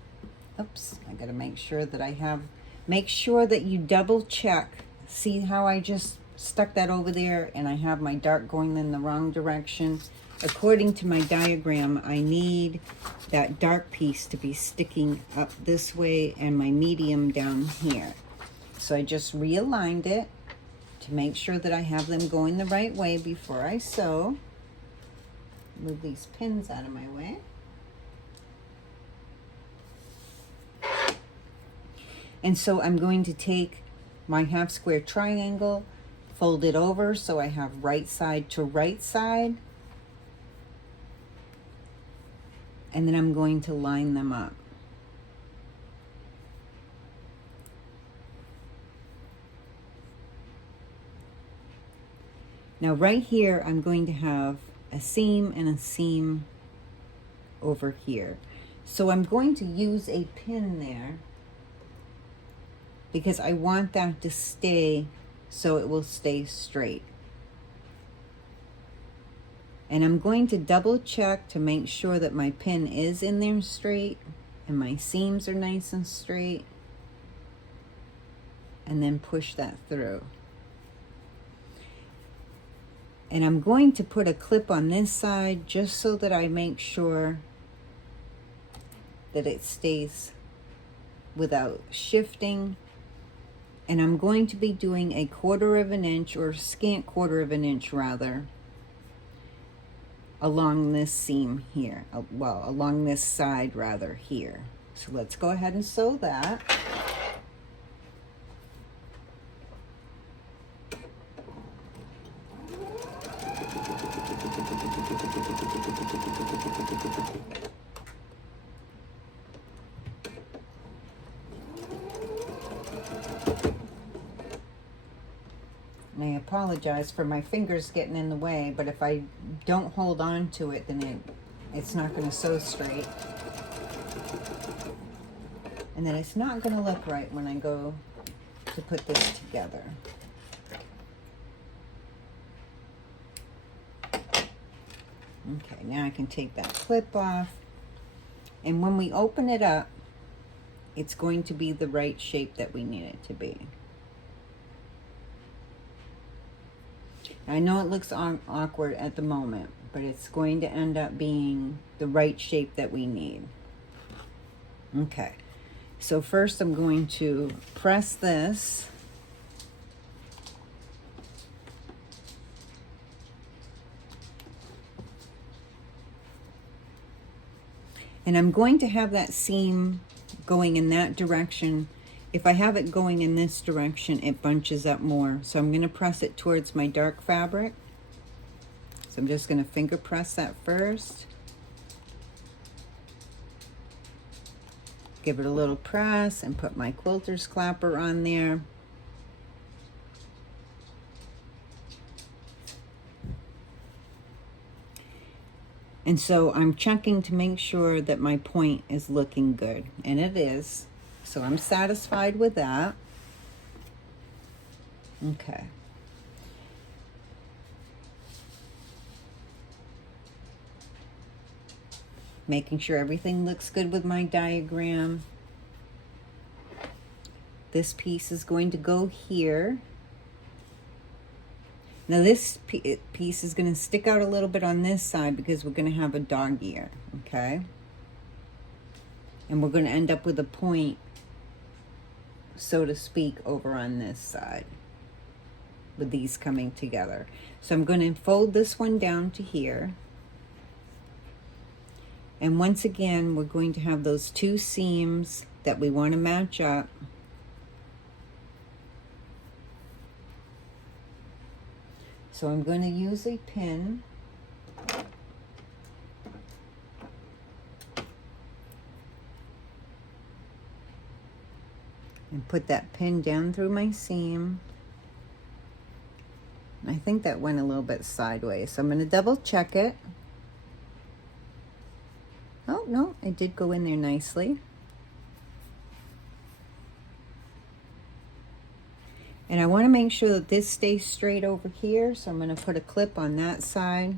Oops, I got to make sure that make sure that you double check. See how I just stuck that over there and I have my dart going in the wrong direction? According to my diagram, I need that dark piece to be sticking up this way and my medium down here. So I just realigned it to make sure that I have them going the right way before I sew. Move these pins out of my way. And so I'm going to take my half square triangle, fold it over so I have right side to right side. And then I'm going to line them up. Now right here, I'm going to have a seam and a seam over here. So I'm going to use a pin there because I want that to stay so it will stay straight. And I'm going to double check to make sure that my pin is in there straight and my seams are nice and straight. And then push that through. And I'm going to put a clip on this side just so that I make sure that it stays without shifting. And I'm going to be doing a 1/4 of an inch, or scant 1/4 of an inch rather, along this seam here, well, along this side rather here. So let's go ahead and sew that. And I apologize for my fingers getting in the way, but if I don't hold on to it, then it's not going to sew straight. And then it's not going to look right when I go to put this together. Okay, now I can take that clip off. And when we open it up, it's going to be the right shape that we need it to be. I know it looks awkward at the moment, but it's going to end up being the right shape that we need. Okay, so first I'm going to press this. And I'm going to have that seam going in that direction. If I have it going in this direction, it bunches up more. So I'm going to press it towards my dark fabric. So I'm just going to finger press that first. Give it a little press and put my quilter's clapper on there. And so I'm checking to make sure that my point is looking good, and it is. So I'm satisfied with that. Okay. Making sure everything looks good with my diagram. This piece is going to go here. Now this piece is going to stick out a little bit on this side because we're going to have a dog ear, okay? And we're going to end up with a point, so to speak, over on this side with these coming together. So I'm going to fold this one down to here. And once again, we're going to have those two seams that we want to match up. So I'm going to use a pin. And put that pin down through my seam. I think that went a little bit sideways, so I'm going to double check it. Oh, no, it did go in there nicely. And I want to make sure that this stays straight over here, so I'm going to put a clip on that side.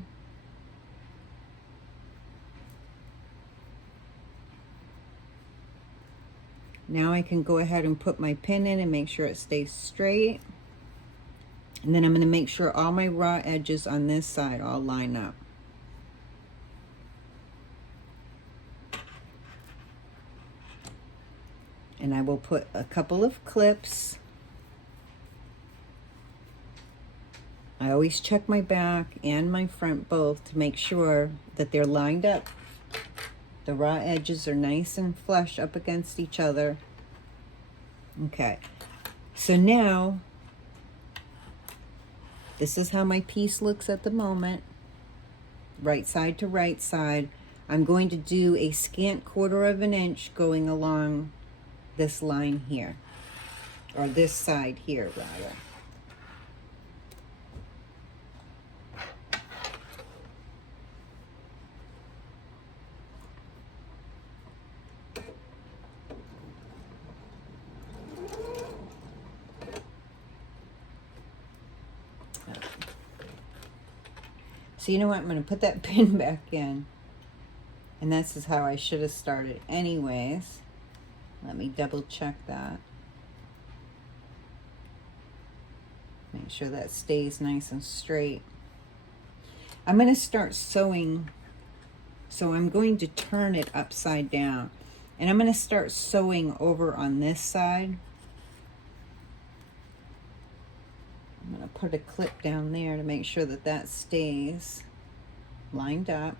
Now I can go ahead and put my pin in and make sure it stays straight. And then I'm going to make sure all my raw edges on this side all line up. And I will put a couple of clips. I always check my back and my front both to make sure that they're lined up. The raw edges are nice and flush up against each other. Okay, so now this is how my piece looks at the moment. Right side to right side. I'm going to do a scant 1/4 of an inch going along this line here, or this side here rather. So you know what, I'm going to put that pin back in. And this is how I should have started anyways. Let me double check that. Make sure that stays nice and straight. I'm going to start sewing. So I'm going to turn it upside down. And I'm going to start sewing over on this side. I'm going to put a clip down there to make sure that that stays lined up.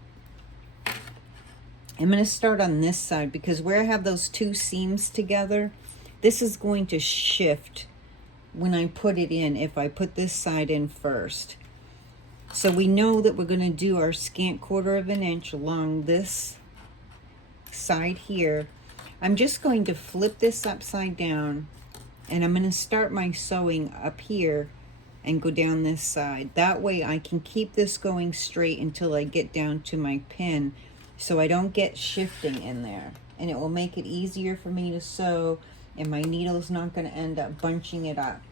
I'm going to start on this side because where I have those two seams together, this is going to shift when I put it in, if I put this side in first. So we know that we're going to do our scant 1/4 of an inch along this side here. I'm just going to flip this upside down, and I'm going to start my sewing up here and go down this side. That way I can keep this going straight until I get down to my pin, so I don't get shifting in there. And it will make it easier for me to sew, and my needle's not going to end up bunching it up.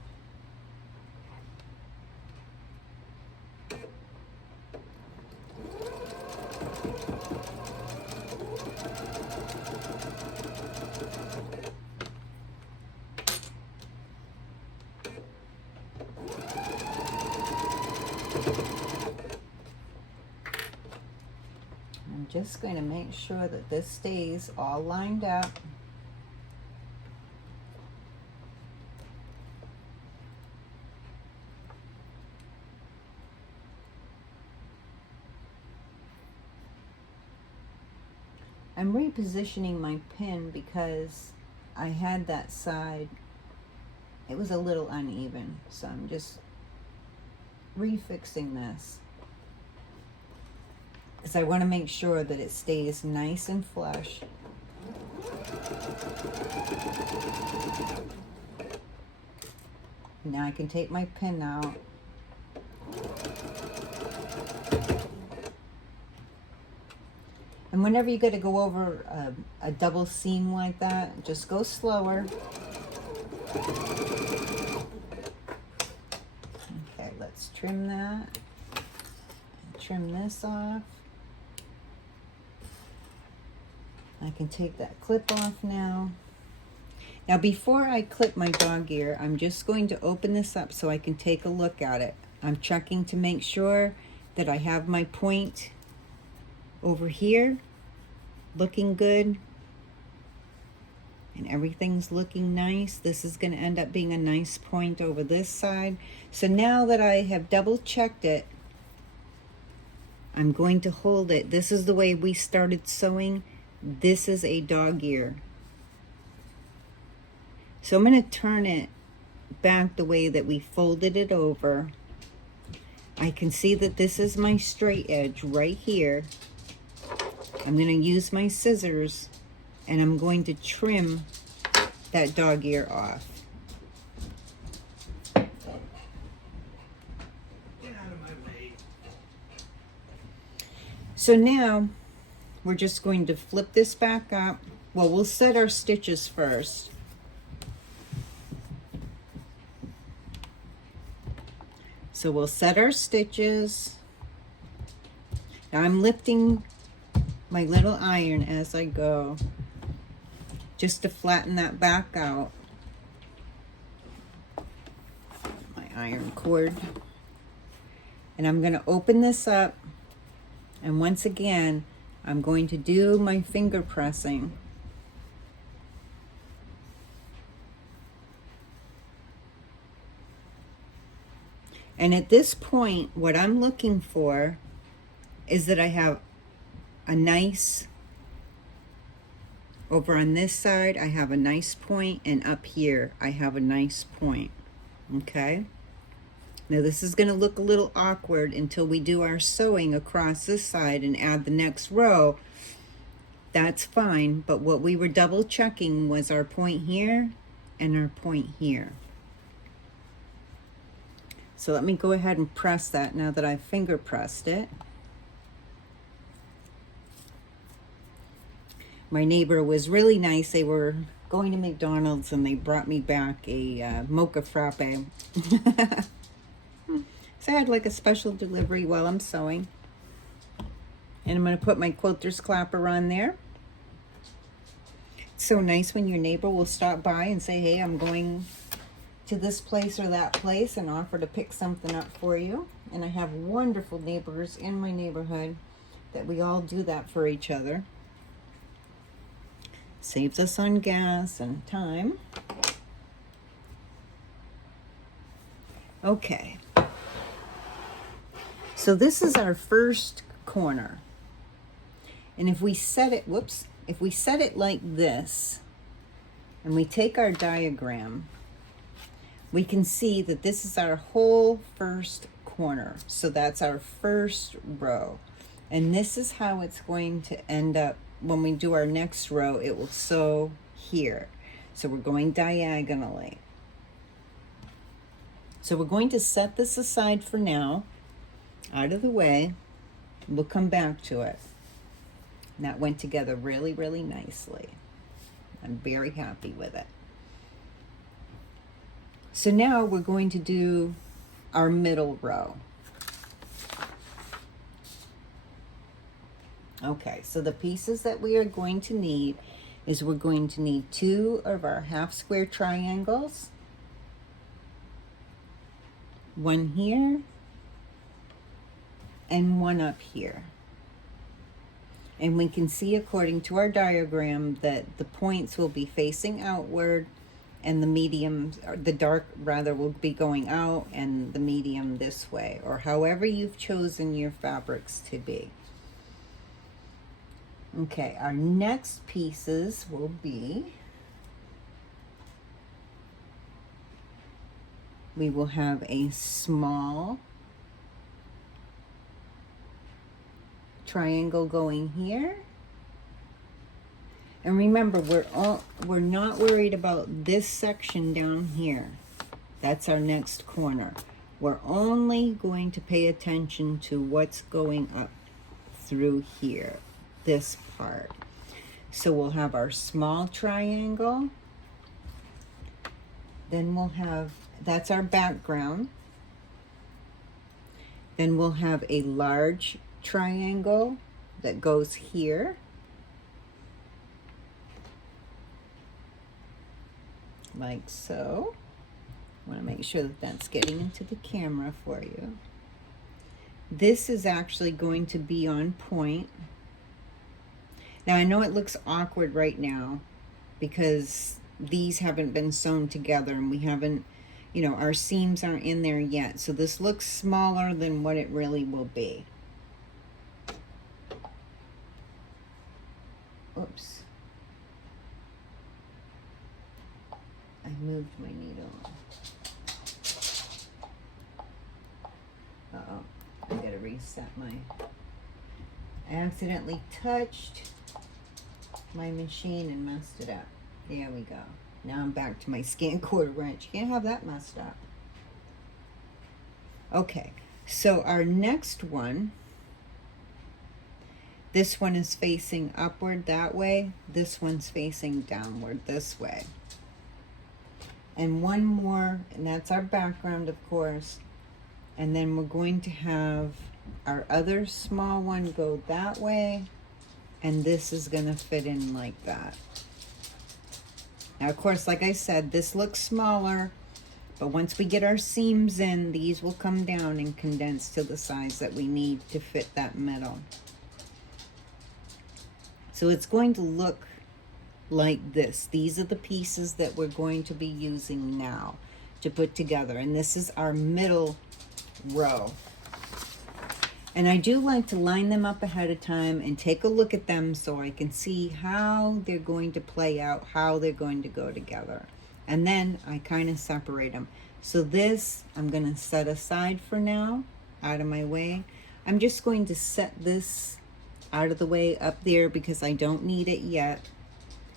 I'm just going to make sure that this stays all lined up. I'm repositioning my pin because I had that side, it was a little uneven, so I'm just refixing this because I want to make sure that it stays nice and flush. Now I can take my pin out. And whenever you got to go over a double seam like that, just go slower. Okay, let's trim that. Trim this off. I can take that clip off now. Now before I clip my dog ear, I'm just going to open this up so I can take a look at it. I'm checking to make sure that I have my point over here looking good and everything's looking nice. This is going to end up being a nice point over this side. So now that I have double checked it, I'm going to hold it. This is the way we started sewing. This is a dog ear. So I'm going to turn it back the way that we folded it over. I can see that this is my straight edge right here. I'm going to use my scissors and I'm going to trim that dog ear off. Get out of my way. So now we're just going to flip this back up. Well, we'll set our stitches first. So we'll set our stitches. Now I'm lifting my little iron as I go, just to flatten that back out. My iron cord. And I'm going to open this up, and once again I'm going to do my finger pressing. And at this point, what I'm looking for is that I have a nice, over on this side, I have a nice point, and up here, I have a nice point, okay? Now this is gonna look a little awkward until we do our sewing across this side and add the next row. That's fine, but what we were double checking was our point here and our point here. So let me go ahead and press that now that I've finger pressed it. My neighbor was really nice. They were going to McDonald's and they brought me back a mocha frappe. So I had like a special delivery while I'm sewing. And I'm going to put my quilter's clapper on there. It's so nice when your neighbor will stop by and say, hey, I'm going to this place or that place, and offer to pick something up for you. And I have wonderful neighbors in my neighborhood that we all do that for each other. Saves us on gas and time. Okay. So this is our first corner. And if we set it, if we set it like this, and we take our diagram, we can see that this is our whole first corner. So that's our first row. And this is how it's going to end up. When we do our next row, it will sew here. So we're going diagonally. So we're going to set this aside for now, out of the way. We'll come back to it. And that went together really, really nicely. I'm very happy with it. So now we're going to do our middle row. Okay, so the pieces that we are going to need is we're going to need 2 of our half square triangles, 1 here, and 1 up here. And we can see according to our diagram that the points will be facing outward, and the medium, or the dark rather, will be going out, and the medium this way, or however you've chosen your fabrics to be. Okay, our next pieces will be, we will have a small triangle going here. And remember, we're not worried about this section down here. That's our next corner. We're only going to pay attention to what's going up through here, this part. So we'll have our small triangle. Then we'll have, that's our background. Then we'll have a large triangle that goes here. Like so. I want to make sure that that's getting into the camera for you. This is actually going to be on point. Now I know it looks awkward right now because these haven't been sewn together and we haven't, you know, our seams aren't in there yet. So this looks smaller than what it really will be. Oops. I moved my needle. Uh-oh, I gotta reset my, I accidentally touched my machine and messed it up. There we go. Now I'm back to my scan quarter wrench. Can't have that messed up. Okay, so our next one, this one is facing upward that way. This one's facing downward this way. And one more, and that's our background, of course. And then we're going to have our other small one go that way. And this is gonna fit in like that. Now, of course, like I said, this looks smaller, but once we get our seams in, these will come down and condense to the size that we need to fit that middle. So it's going to look like this. These are the pieces that we're going to be using now to put together. And this is our middle row. And I do like to line them up ahead of time and take a look at them so I can see how they're going to play out, how they're going to go together. And then I kind of separate them. So this I'm going to set aside for now, out of my way. I'm just going to set this out of the way up there because I don't need it yet.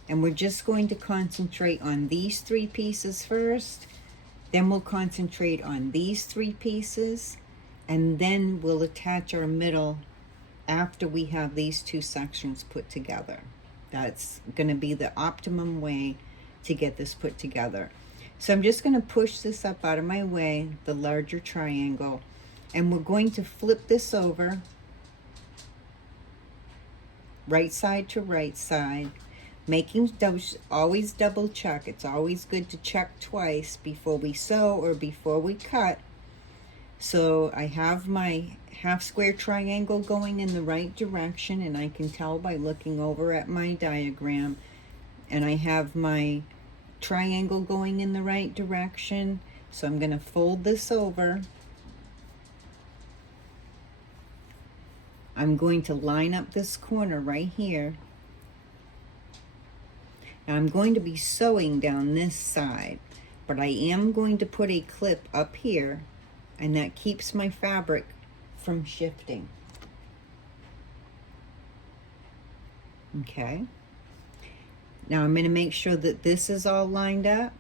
And we're just going to concentrate on these three pieces first. Then we'll concentrate on these three pieces. And then we'll attach our middle after we have these two sections put together. That's going to be the optimum way to get this put together. So I'm just going to push this up out of my way, the larger triangle. And we're going to flip this over, right side to right side. Always double check. It's always good to check twice before we sew or before we cut. So I have my half square triangle going in the right direction, and I can tell by looking over at my diagram. And I have my triangle going in the right direction. So I'm going to fold this over. I'm going to line up this corner right here. Now I'm going to be sewing down this side, but I am going to put a clip up here, and that keeps my fabric from shifting. Okay. Now I'm going to make sure that this is all lined up,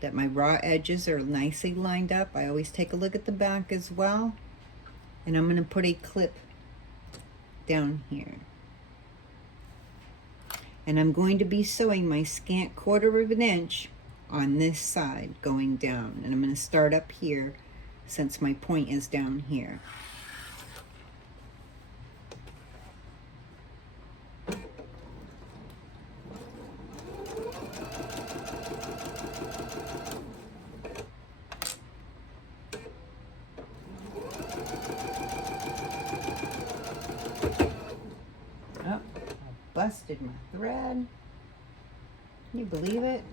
that my raw edges are nicely lined up. I always take a look at the back as well. And I'm going to put a clip down here. And I'm going to be sewing my scant 1/4 of an inch on this side going down. And I'm going to start up here since my point is down here. Oh, I busted my thread. Can you believe it?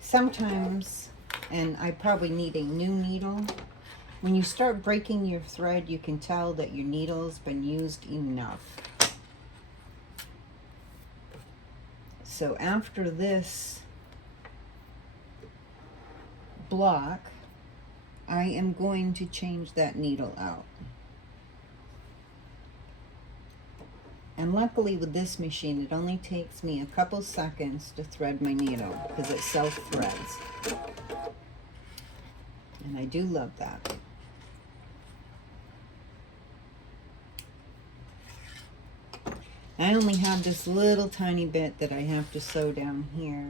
Sometimes, and I probably need a new needle. When you start breaking your thread, you can tell that your needle's been used enough. So after this block, I am going to change that needle out. And luckily with this machine, it only takes me a couple seconds to thread my needle because it self-threads. And I do love that. I only have this little tiny bit that I have to sew down here.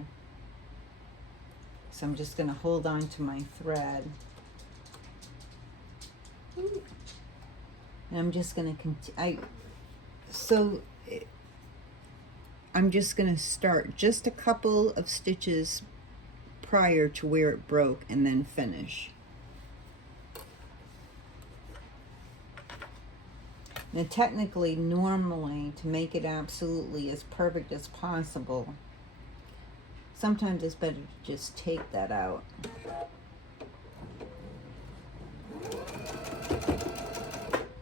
So I'm just going to hold on to my thread. And I'm just going to continue. I'm just going to start just a couple of stitches prior to where it broke and then finish. Now technically, normally, to make it absolutely as perfect as possible, sometimes it's better to just take that out.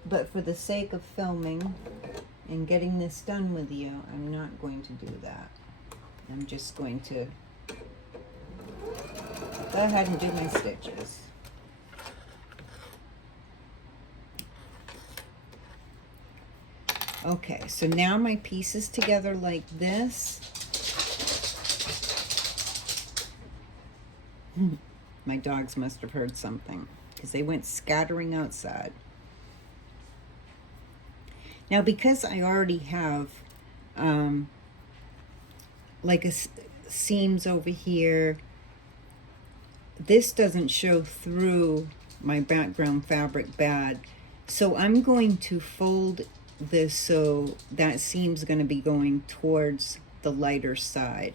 But for the sake of filming and getting this done with you, I'm not going to do that. I'm just going to go ahead and do my stitches. Okay, so now my piece is together like this. My dogs must have heard something because they went scattering outside. Now, because I already have like seams over here, this doesn't show through my background fabric bad. So I'm going to fold this so that seam's going to be going towards the lighter side.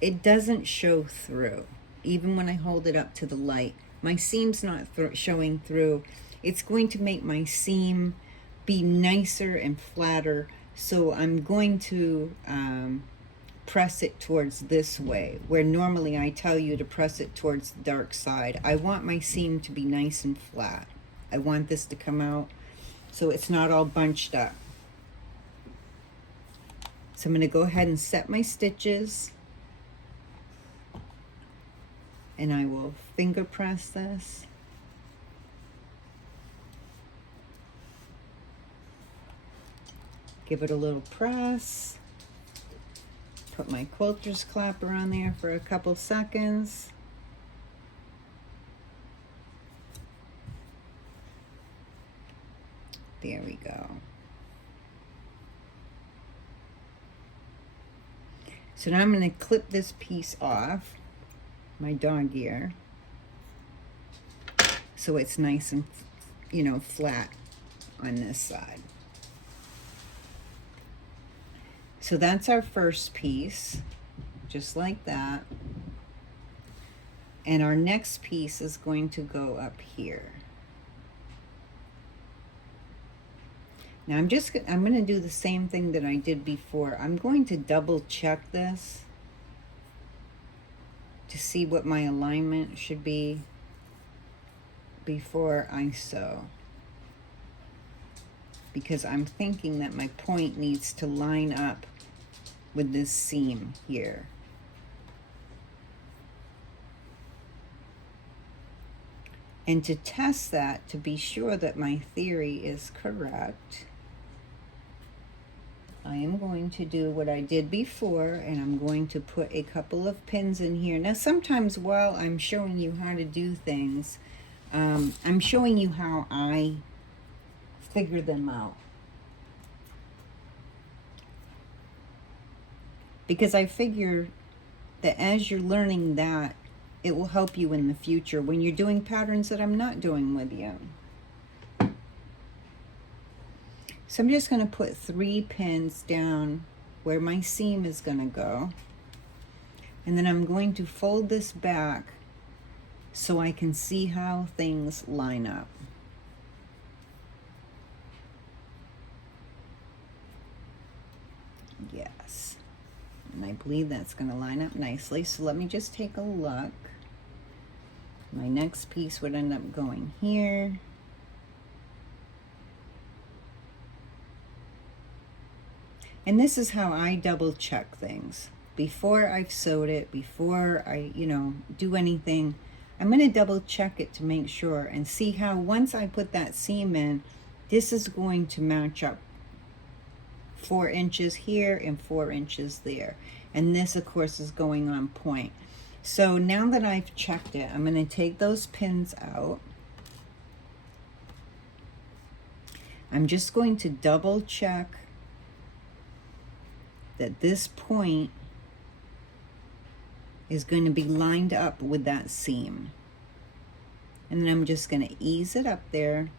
It doesn't show through. Even when I hold it up to the light, my seam's not showing through. It's going to make my seam be nicer and flatter, so I'm going to press it towards this way, where normally I tell you to press it towards the dark side. I want my seam to be nice and flat. I want this to come out so it's not all bunched up. So I'm going to go ahead and set my stitches, and I will finger press this. Give it a little press. Put my quilter's clapper on there for a couple seconds. There we go. So now I'm going to clip this piece off, my dog ear, so it's nice and, you know, flat on this side. So that's our first piece, just like that. And our next piece is going to go up here. Now I'm going to do the same thing that I did before. I'm going to double check this to see what my alignment should be before I sew. Because I'm thinking that my point needs to line up with this seam here. And to test that, to be sure that my theory is correct, I am going to do what I did before, and I'm going to put a couple of pins in here. Now, sometimes while I'm showing you how to do things, I'm showing you how I figure them out. Because I figure that as you're learning that, it will help you in the future when you're doing patterns that I'm not doing with you. So I'm just going to put 3 pins down where my seam is going to go. And then I'm going to fold this back so I can see how things line up. Yes. And I believe that's going to line up nicely. So let me just take a look. My next piece would end up going here. And this is how I double check things. before I've sewed it, before I, do anything, I'm going to double check it to make sure and see how once I put that seam in, this is going to match up 4 inches here and 4 inches there. And this, of course, is going on point. So now that I've checked it, I'm going to take those pins out. I'm just going to double check that this point is going to be lined up with that seam. And then I'm just going to ease it up there.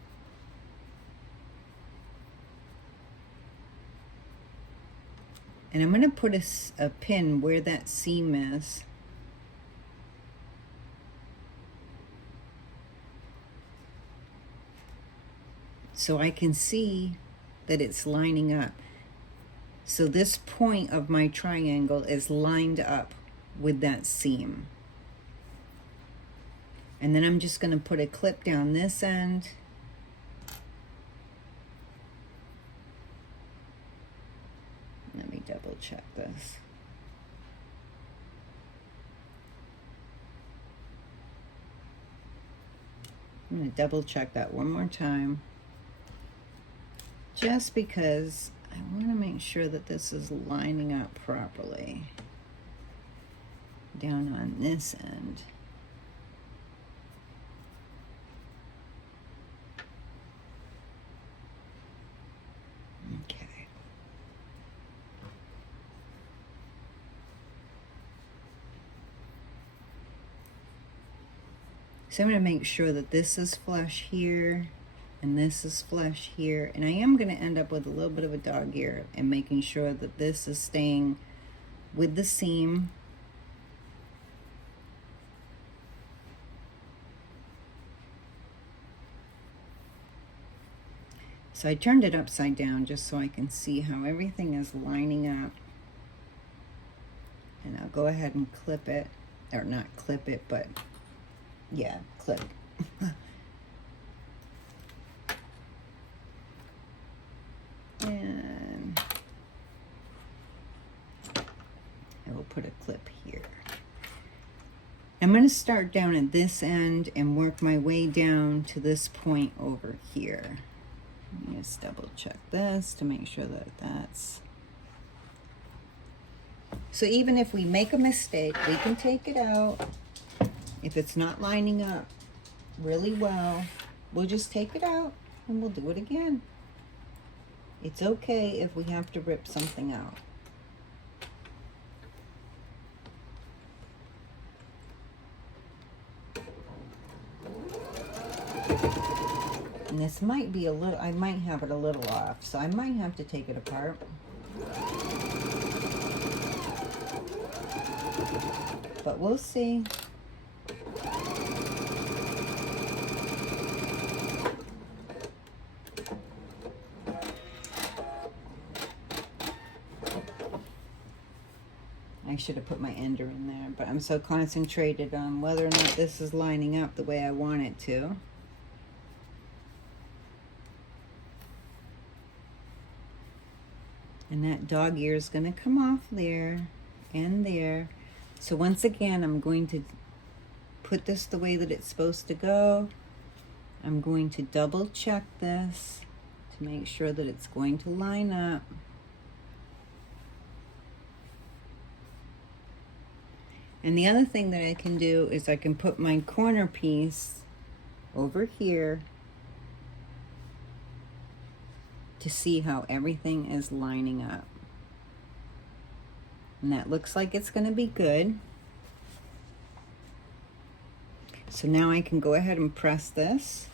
And I'm going to put a pin where that seam is. So I can see that it's lining up. So this point of my triangle is lined up with that seam. And then I'm just going to put a clip down this end. Let me double check this. I'm going to double check that one more time, just because I want to make sure that this is lining up properly down on this end. Okay. So I'm going to make sure that this is flush here and this is flush here, and I am going to end up with a little bit of a dog ear and making sure that this is staying with the seam. So I turned it upside down just so I can see how everything is lining up. And I'll go ahead and clip it, or not clip it, but yeah, clip. And I will put a clip here. I'm going to start down at this end and work my way down to this point over here. Let me just double check this to make sure that that's... So even if we make a mistake, we can take it out. If it's not lining up really well, we'll just take it out and we'll do it again. It's okay if we have to rip something out. And this might be a little, I might have it a little off, so I might have to take it apart. But we'll see. I should have put my ender in there, but I'm so concentrated on whether or not this is lining up the way I want it to. And that dog ear is going to come off there and there. So once again, I'm going to put this the way that it's supposed to go. I'm going to double check this to make sure that it's going to line up. And the other thing that I can do is I can put my corner piece over here to see how everything is lining up. And that looks like it's going to be good. So now I can go ahead and press this.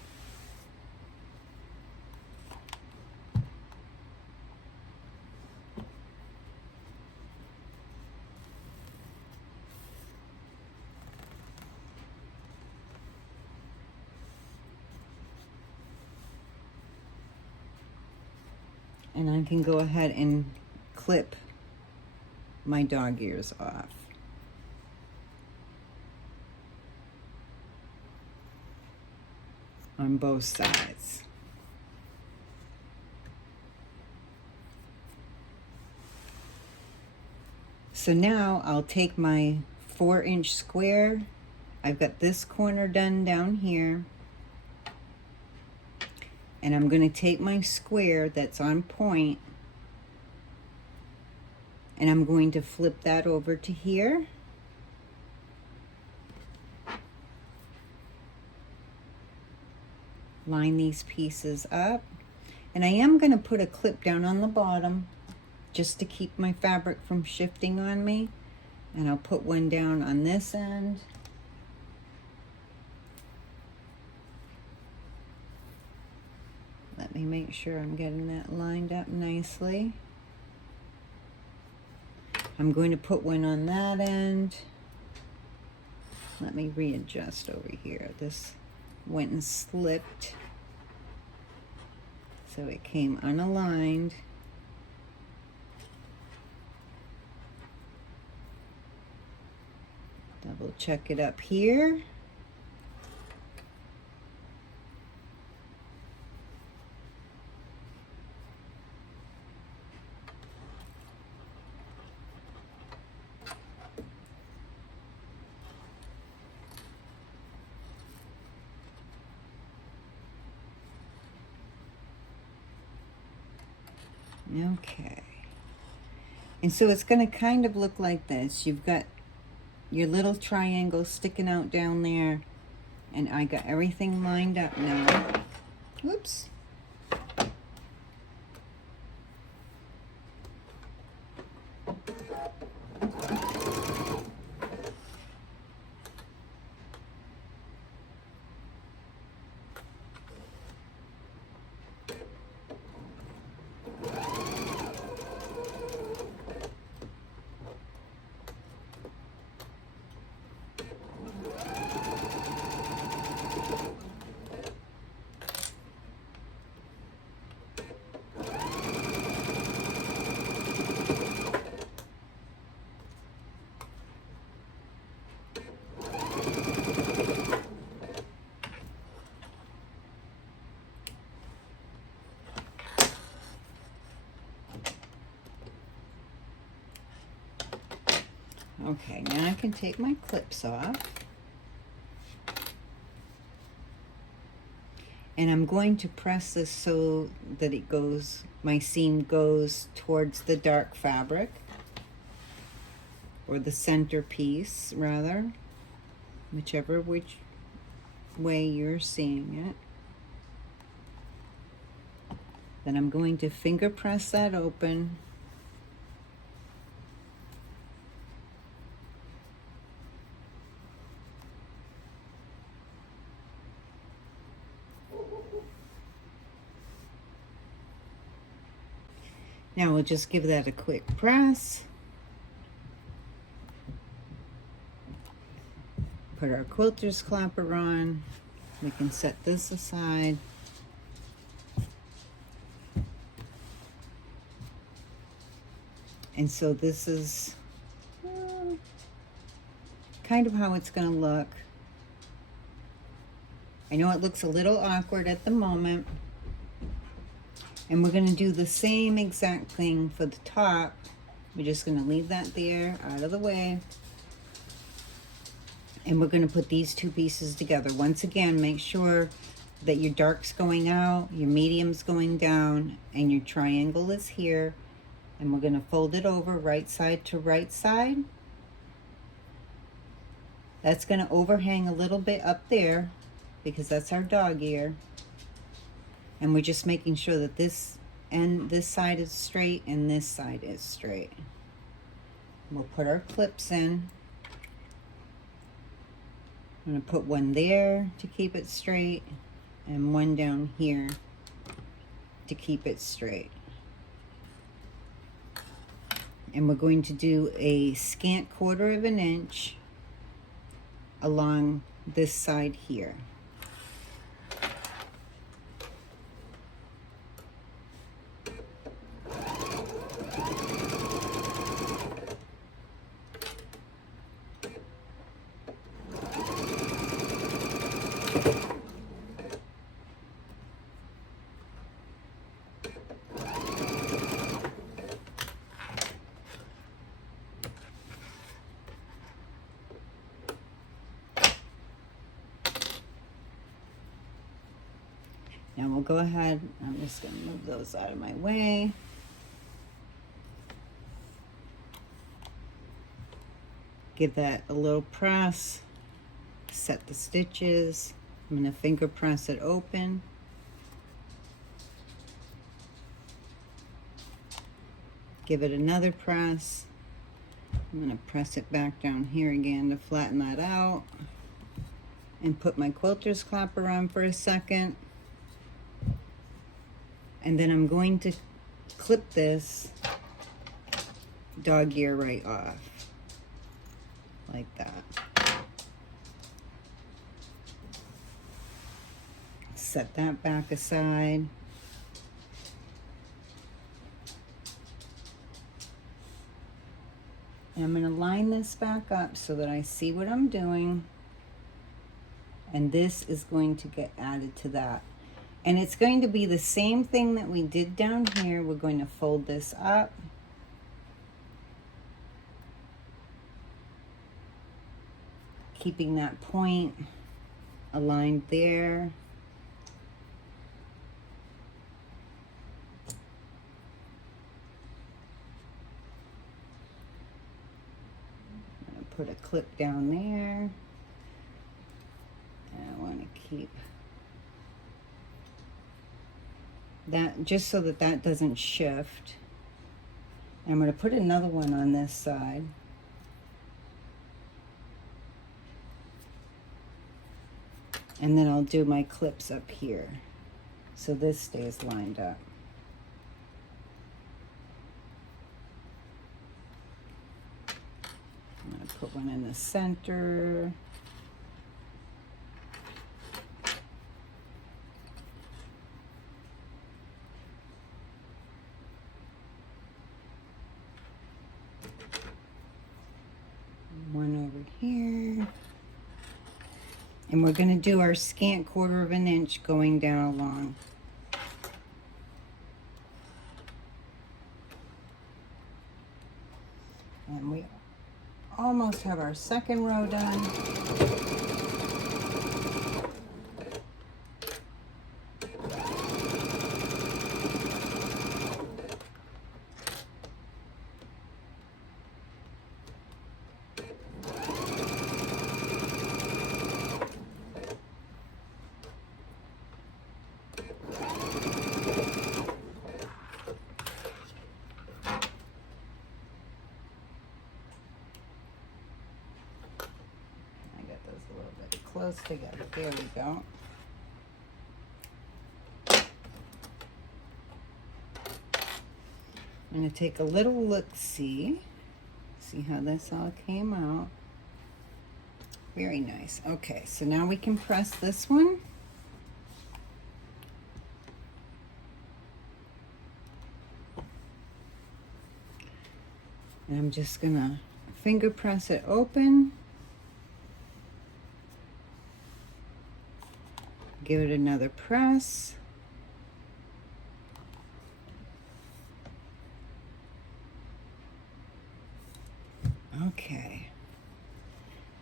And I can go ahead and clip my dog ears off. On both sides. So now I'll take my 4-inch square. I've got this corner done down here. And I'm going to take my square that's on point, and I'm going to flip that over to here. Line these pieces up. And I am going to put a clip down on the bottom just to keep my fabric from shifting on me. And I'll put one down on this end. Let me make sure I'm getting that lined up nicely. I'm going to put one on that end. Let me readjust over here. This went and slipped, so it came unaligned. Double check it up here. Okay. And so it's going to kind of look like this. You've got your little triangle sticking out down there, and I got everything lined up now. Whoops. Okay, now I can take my clips off. And I'm going to press this so that it goes, my seam goes towards the dark fabric, or the center piece rather, whichever which way you're seeing it. Then I'm going to finger press that open. Now we'll just give that a quick press. Put our quilter's clapper on. We can set this aside. And so this is kind of how it's going to look. I know it looks a little awkward at the moment. And we're going to do the same exact thing for the top. We're just going to leave that there, out of the way. And we're going to put these two pieces together. Once again, make sure that your dark's going out, your medium's going down, and your triangle is here. And we're going to fold it over right side to right side. That's going to overhang a little bit up there because that's our dog ear. And we're just making sure that this side is straight and this side is straight. We'll put our clips in. I'm going to put one there to keep it straight and one down here to keep it straight. And we're going to do a scant 1/4 of an inch along this side here. Now we'll go ahead, I'm just going to move those out of my way. Give that a little press, set the stitches. I'm going to finger press it open. Give it another press. I'm going to press it back down here again to flatten that out. And put my quilter's clapper on for a second. And then I'm going to clip this dog ear right off. Like that. Set that back aside. And I'm going to line this back up so that I see what I'm doing. And this is going to get added to that. And it's going to be the same thing that we did down here. We're going to fold this up. Keeping that point aligned there. I'm going to put a clip down there. And I want to keep that just so that that doesn't shift. I'm going to put another one on this side. And then I'll do my clips up here so this stays lined up. I'm going to put one in the center. One over here. And we're going to do our scant 1/4 of an inch going down along. And we almost have our second row done. Close together. There we go. I'm going to take a little look-see. See how this all came out. Very nice. Okay, so now we can press this one. And I'm just going to finger press it open. Give it another press. Okay.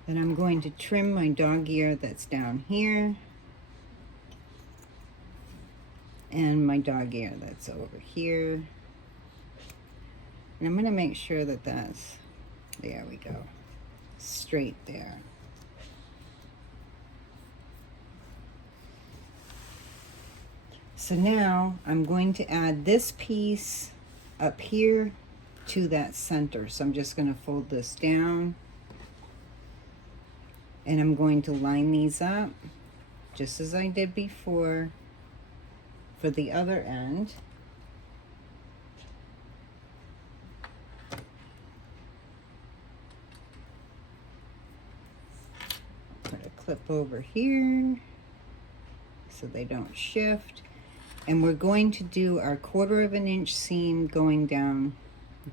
Then I'm going to trim my dog ear that's down here. And my dog ear that's over here. And I'm going to make sure that that's, there we go, straight there. So now I'm going to add this piece up here to that center. So I'm just going to fold this down. And I'm going to line these up just as I did before for the other end. Put a clip over here so they don't shift. And we're going to do our 1/4 of an inch seam going down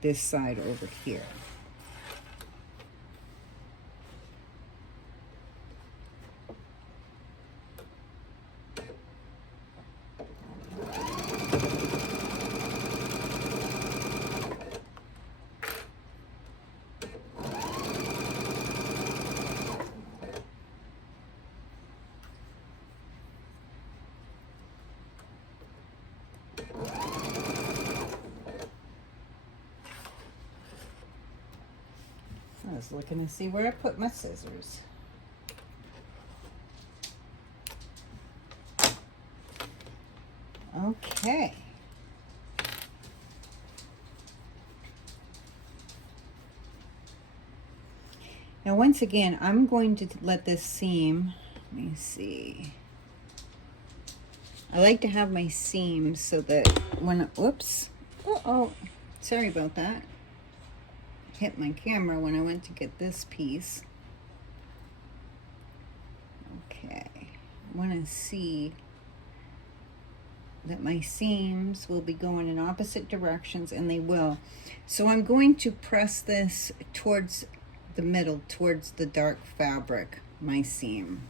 this side over here. was looking to see where I put my scissors. Okay. Now once again, I'm going to let this seam, let me see. I like to have my seams so that when, whoops, uh-oh, sorry about that. Hit my camera when I went to get this piece. Okay, I want to see that my seams will be going in opposite directions, and they will. So I'm going to press this towards the middle, towards the dark fabric, my seam.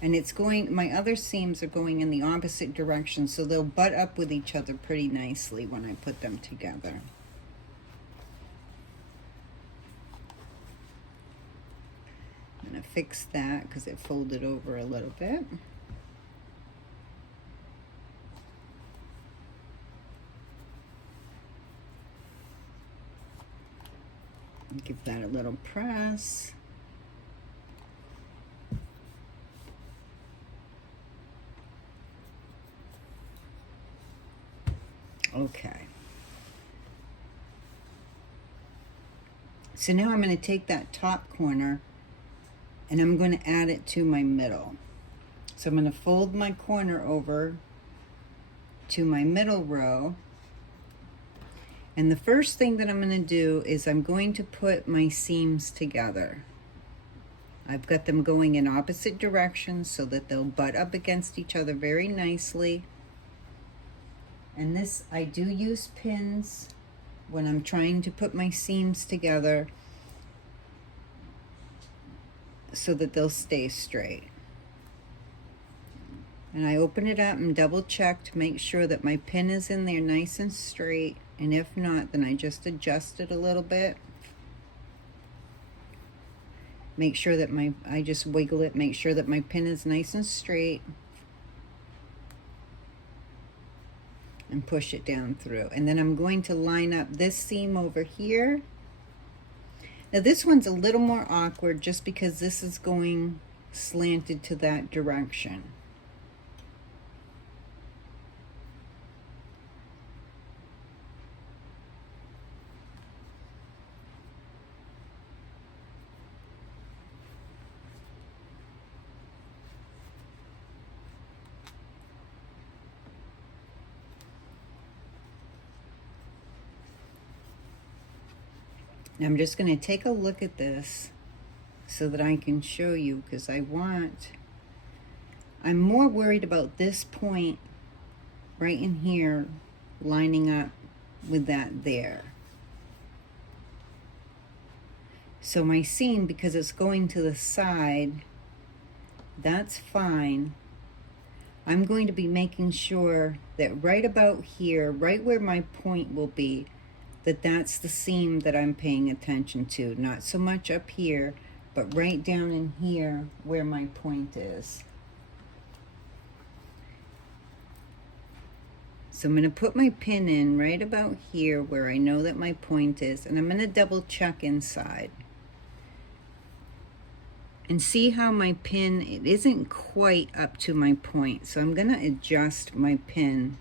And it's going, my other seams are going in the opposite direction, so they'll butt up with each other pretty nicely when I put them together. I'm gonna fix that because it folded over a little bit. Give that a little press. Okay. So now I'm going to take that top corner and I'm going to add it to my middle. So I'm going to fold my corner over to my middle row. And the first thing that I'm going to do is I'm going to put my seams together. I've got them going in opposite directions so that they'll butt up against each other very nicely. And this, I do use pins when I'm trying to put my seams together so that they'll stay straight. And I open it up and double check to make sure that my pin is in there nice and straight. And if not, then I just adjust it a little bit. Make sure that I just wiggle it, make sure that my pin is nice and straight. And push it down through. And then I'm going to line up this seam over here. Now this one's a little more awkward just because this is going slanted to that direction. Now I'm just going to take a look at this so that I can show you, because I'm more worried about this point right in here lining up with that there. So my seam, because it's going to the side, that's fine. I'm going to be making sure that right about here, right where my point will be, that's the seam that I'm paying attention to. Not so much up here, but right down in here where my point is. So I'm going to put my pin in right about here where I know that my point is, and I'm going to double check inside. And see how my pin, it isn't quite up to my point. So I'm going to adjust my pin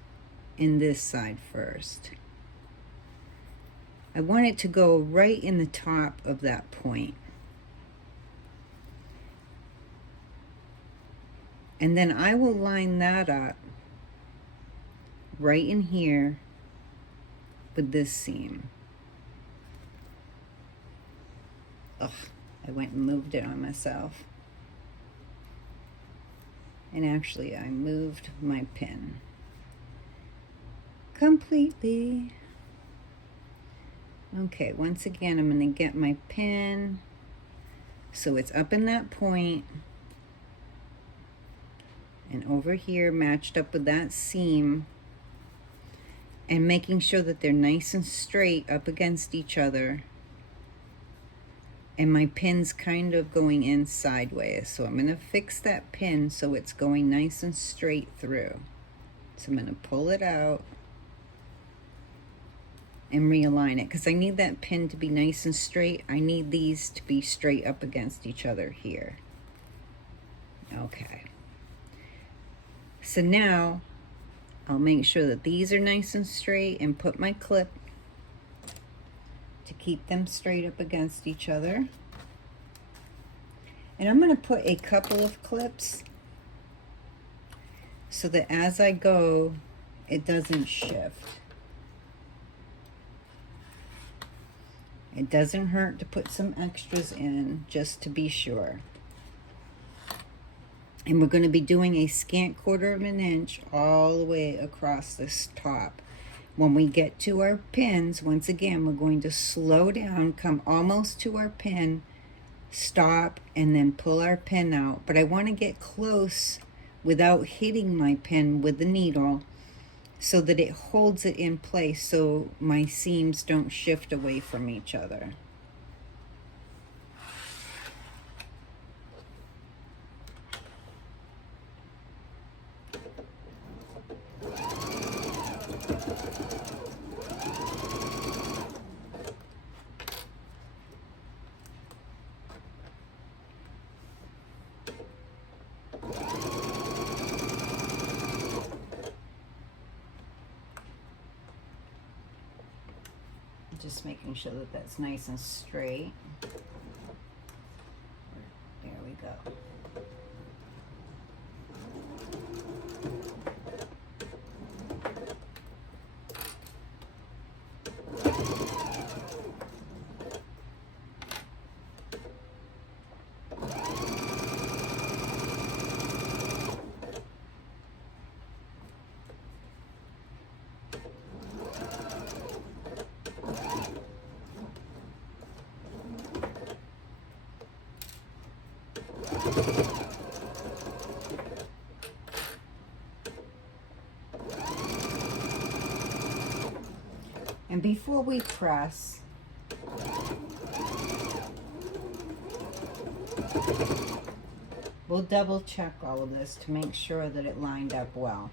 in this side first. I want it to go right in the top of that point. And then I will line that up right in here with this seam. Ugh, I went and moved it on myself. And actually I moved my pin completely. Okay, once again, I'm going to get my pin so it's up in that point and over here matched up with that seam, and making sure that they're nice and straight up against each other, and my pin's kind of going in sideways. So I'm going to fix that pin so it's going nice and straight through. So I'm going to pull it out. and realign it because I need that pin to be nice and straight. I need these to be straight up against each other here. Okay. So now I'll make sure that these are nice and straight and put my clip to keep them straight up against each other. And I'm going to put a couple of clips so that as I go, it doesn't shift. It doesn't hurt to put some extras in just to be sure. And we're going to be doing a scant 1/4 of an inch all the way across this top. When we get to our pins, once again, we're going to slow down, come almost to our pin, stop, and then pull our pin out. But I want to get close without hitting my pin with the needle so that it holds it in place so my seams don't shift away from each other. Just making sure that that's nice and straight. There we go. And before we press, we'll double check all of this to make sure that it lined up well.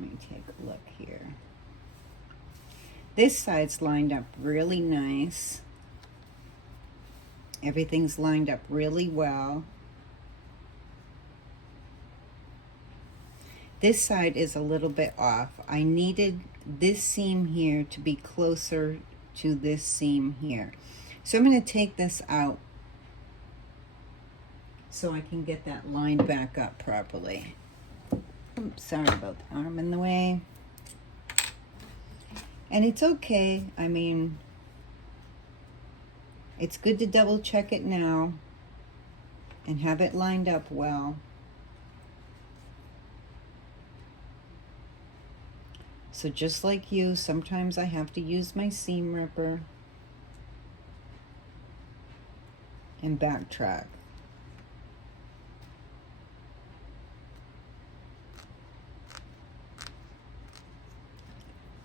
Let me take a look here. This side's lined up really nice. Everything's lined up really well. This side is a little bit off. I needed this seam here to be closer to this seam here. So I'm going to take this out so I can get that lined back up properly. Oops, sorry about the arm in the way. And it's okay. I mean, it's good to double check it now and have it lined up well. So just like you, sometimes I have to use my seam ripper and backtrack.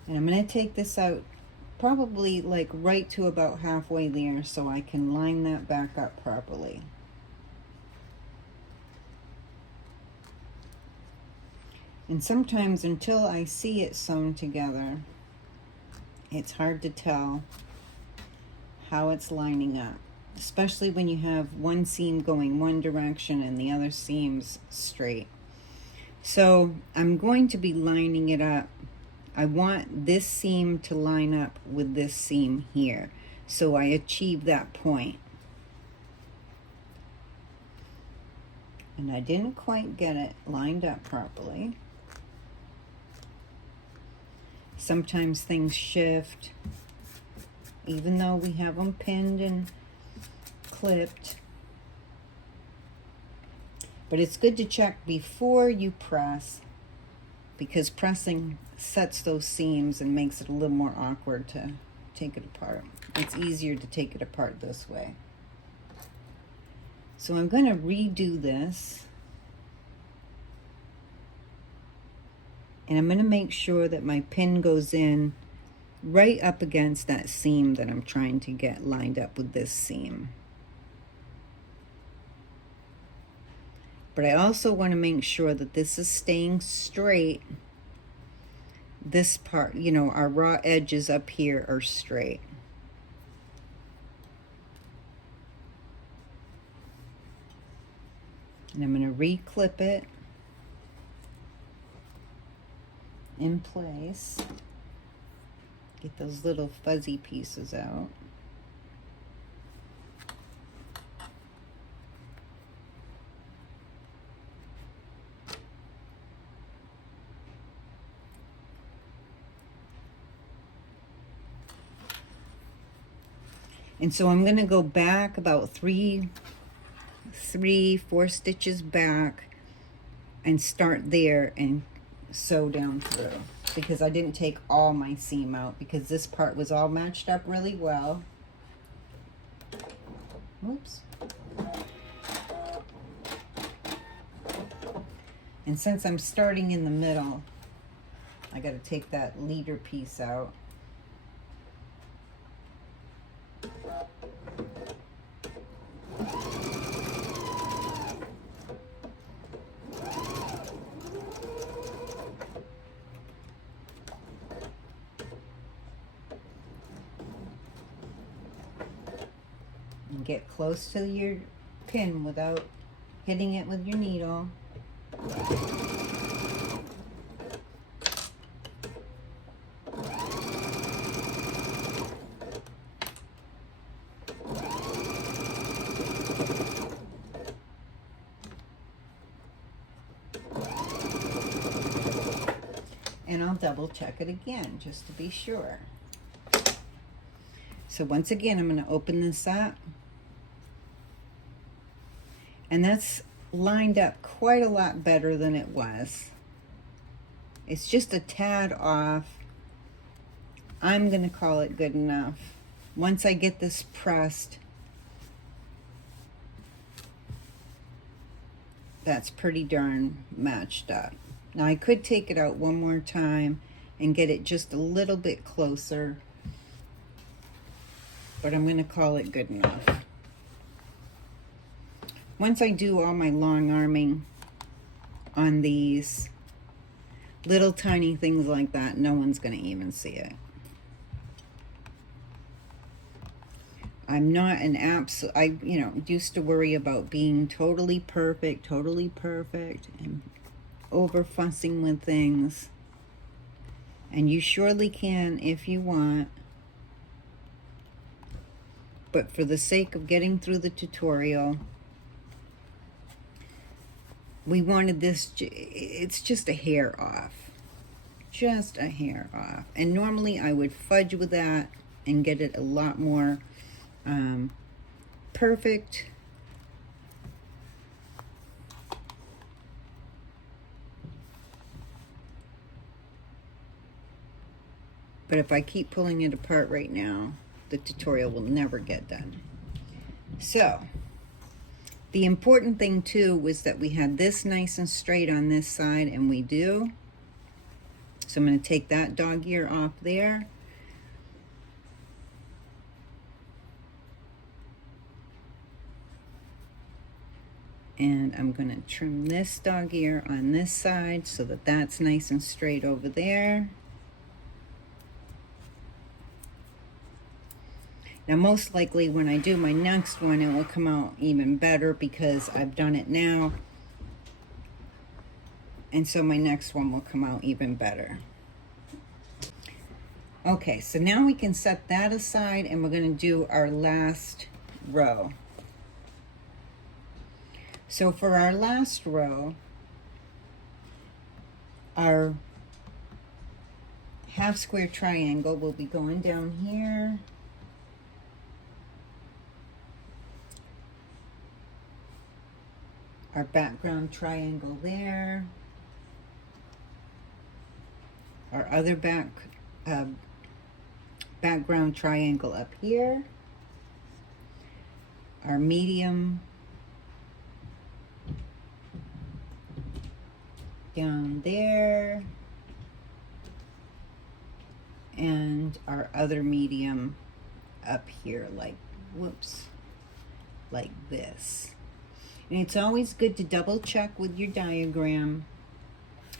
And I'm going to take this out probably like right to about halfway there so I can line that back up properly. And sometimes until I see it sewn together, it's hard to tell how it's lining up, especially when you have one seam going one direction and the other seam's straight. So I'm going to be lining it up. I want this seam to line up with this seam here, so I achieve that point. And I didn't quite get it lined up properly. Sometimes things shift, even though we have them pinned and clipped. But it's good to check before you press, because pressing sets those seams and makes it a little more awkward to take it apart. It's easier to take it apart this way. So I'm going to redo this. And I'm going to make sure that my pin goes in right up against that seam that I'm trying to get lined up with this seam. But I also want to make sure that this is staying straight. This part, you know, our raw edges up here are straight. And I'm going to re-clip it in place. Get those little fuzzy pieces out. And so I'm going to go back about 4 stitches back and start there and sew down through, because I didn't take all my seam out because this part was all matched up really well. Whoops. And since I'm starting in the middle, I got to take that leader piece out. And get close to your pin without hitting it with your needle. And I'll double check it again just to be sure. So once again, I'm going to open this up. And that's lined up quite a lot better than it was. It's just a tad off. I'm going to call it good enough. Once I get this pressed, that's pretty darn matched up. Now I could take it out one more time and get it just a little bit closer, but I'm going to call it good enough. Once I do all my long arming on these little tiny things like that, no one's going to even see it. I'm not an I used to worry about being totally perfect, and over fussing with things. And you surely can if you want. But for the sake of getting through the tutorial, we wanted this, it's just a hair off. Just a hair off. And normally I would fudge with that and get it a lot more perfect. But if I keep pulling it apart right now, the tutorial will never get done. So, the important thing too was that we had this nice and straight on this side, and we do. So I'm going to take that dog ear off there. And I'm going to trim this dog ear on this side so that that's nice and straight over there. Now, most likely when I do my next one, it will come out even better because I've done it now. And so my next one will come out even better. Okay, so now we can set that aside and we're going to do our last row. So for our last row, our half square triangle will be going down here. Our background triangle there. Our other background triangle up here. Our medium down there. and our other medium up here, like, whoops, like this. And it's always good to double check with your diagram.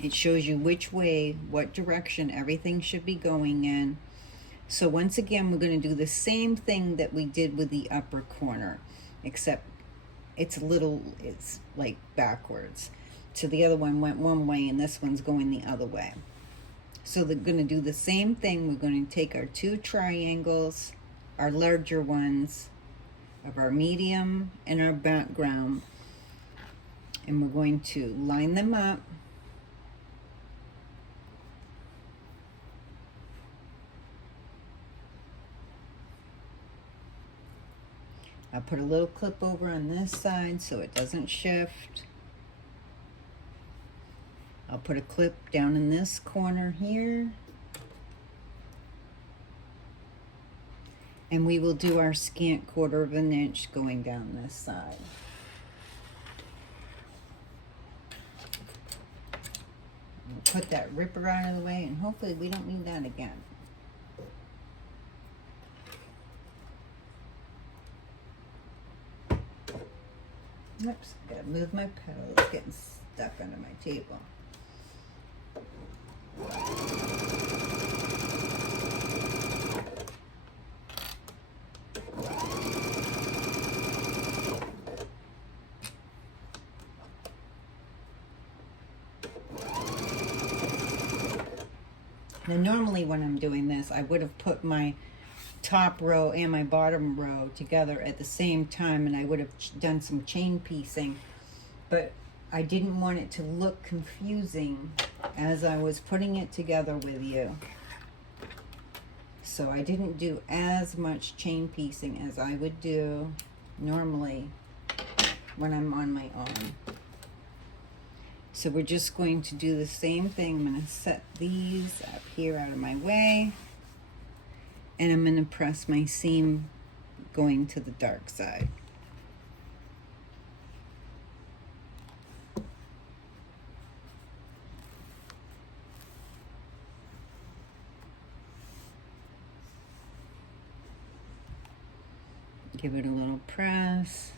It shows you which way, what direction everything should be going in. So once again, we're going to do the same thing that we did with the upper corner, except it's like backwards. So the other one went one way and this one's going the other way. So they're going to do the same thing. We're going to take our two triangles, our larger ones of our medium and our background, and we're going to line them up. I'll put a little clip over on this side so it doesn't shift. I'll put a clip down in this corner here. And we will do our scant 1/4 of an inch going down this side. We'll put that ripper out of the way, and hopefully we don't need that again. Oops, gotta move my pedal. It's getting stuck under my table. Now normally when I'm doing this, I would have put my top row and my bottom row together at the same time, and I would have done some chain piecing, but I didn't want it to look confusing as I was putting it together with you. So I didn't do as much chain piecing as I would do normally when I'm on my own. So we're just going to do the same thing. I'm going to set these up here out of my way, and I'm going to press my seam going to the dark side. Give it a little press.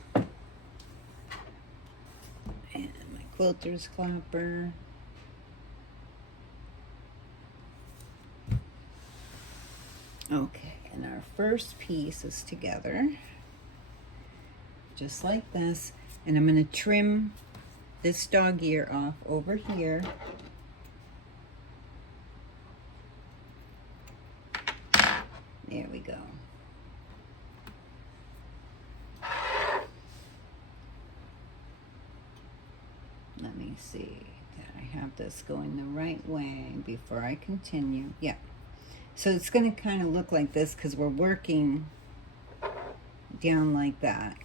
And my quilter's clapper. Okay, and our first piece is together, just like this. And I'm going to trim this dog ear off over here. There we go. Let me see that I have this going the right way before I continue. Yeah. So it's going to kind of look like this because we're working down like that.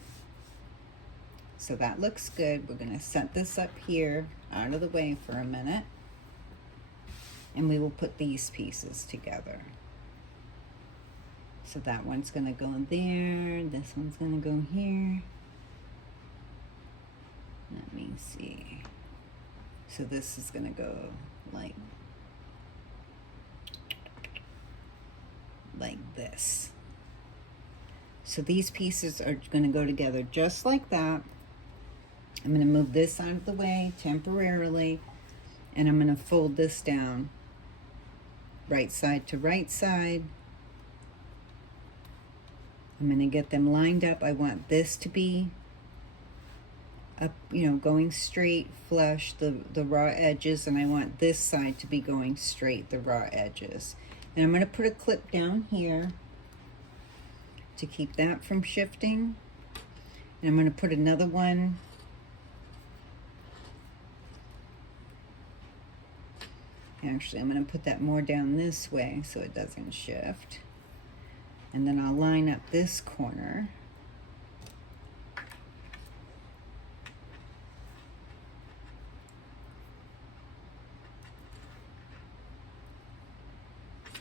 So that looks good. We're going to set this up here out of the way for a minute, and we will put these pieces together. So that one's going to go there. This one's going to go here. Let me see. So this is going to go like this. So these pieces are going to go together just like that. I'm going to move this out of the way temporarily, and I'm going to fold this down right side to right side. I'm going to get them lined up. I want this to be up, you know, going straight, flush, the raw edges, and I want this side to be going straight, the raw edges. And I'm going to put a clip down here to keep that from shifting. And I'm going to put another one actually, I'm going to put that more down this way so it doesn't shift. And then I'll line up this corner.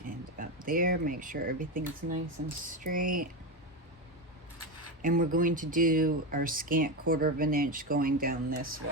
And up there, make sure everything's nice and straight. And we're going to do our scant 1/4 of an inch going down this way.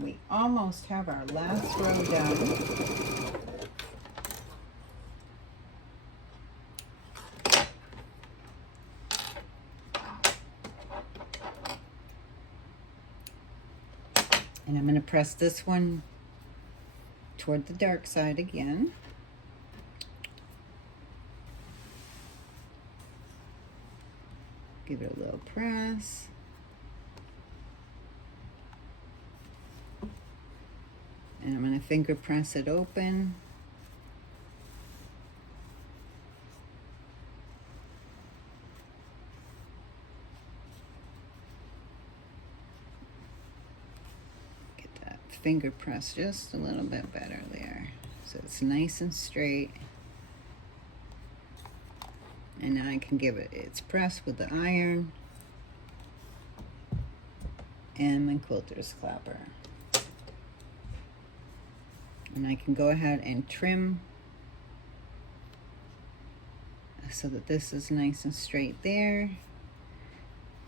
We almost have our last row done. And I'm going to press this one toward the dark side again. Give it a little press. And I'm going to finger press it open. Get that finger press just a little bit better there. So it's nice and straight. And now I can give it its press with the iron and my quilter's clapper. And I can go ahead and trim so that this is nice and straight there.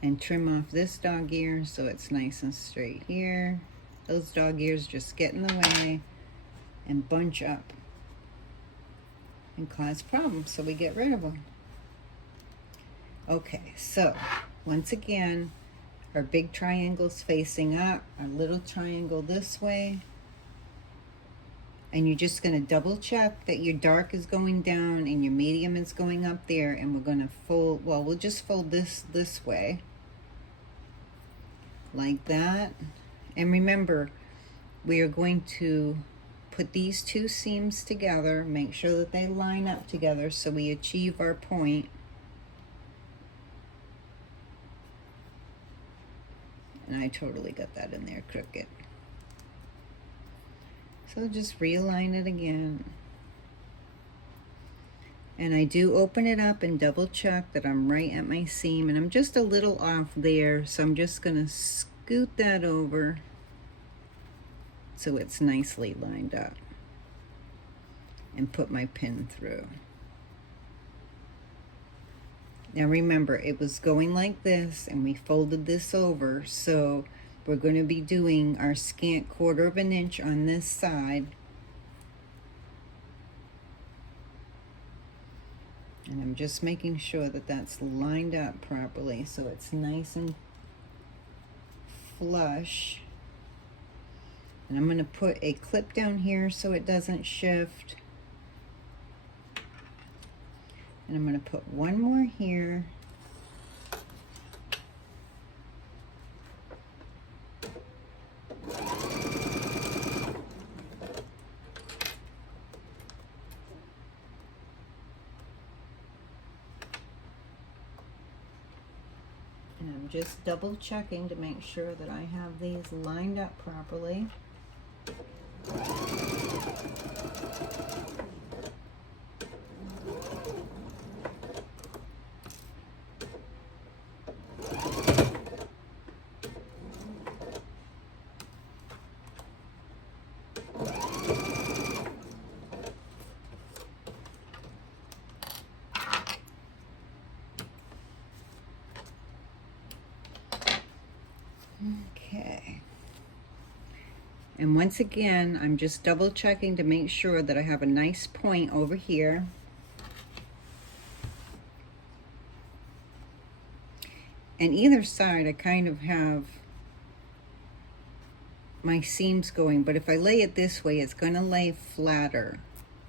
And trim off this dog ear so it's nice and straight here. Those dog ears just get in the way and bunch up and cause problems, so we get rid of them. Okay, so once again, our big triangle's facing up, our little triangle this way. And you're just going to double check that your dark is going down and your medium is going up there. And we're going to fold, well, we'll just fold this way. Like that. And remember, we are going to put these two seams together, make sure that they line up together so we achieve our point. And I totally got that in there crooked. So just realign it again. And I do open it up and double check that I'm right at my seam. And I'm just a little off there, so I'm just gonna scoot that over so it's nicely lined up. And put my pin through. Now remember, it was going like this and we folded this over, so we're going to be doing our scant 1/4 of an inch on this side. And I'm just making sure that that's lined up properly so it's nice and flush. And I'm going to put a clip down here so it doesn't shift. And I'm going to put one more here. And I'm just double checking to make sure that I have these lined up properly. Okay. And once again, I'm just double checking to make sure that I have a nice point over here. And either side, I kind of have my seams going, but if I lay it this way, it's going to lay flatter.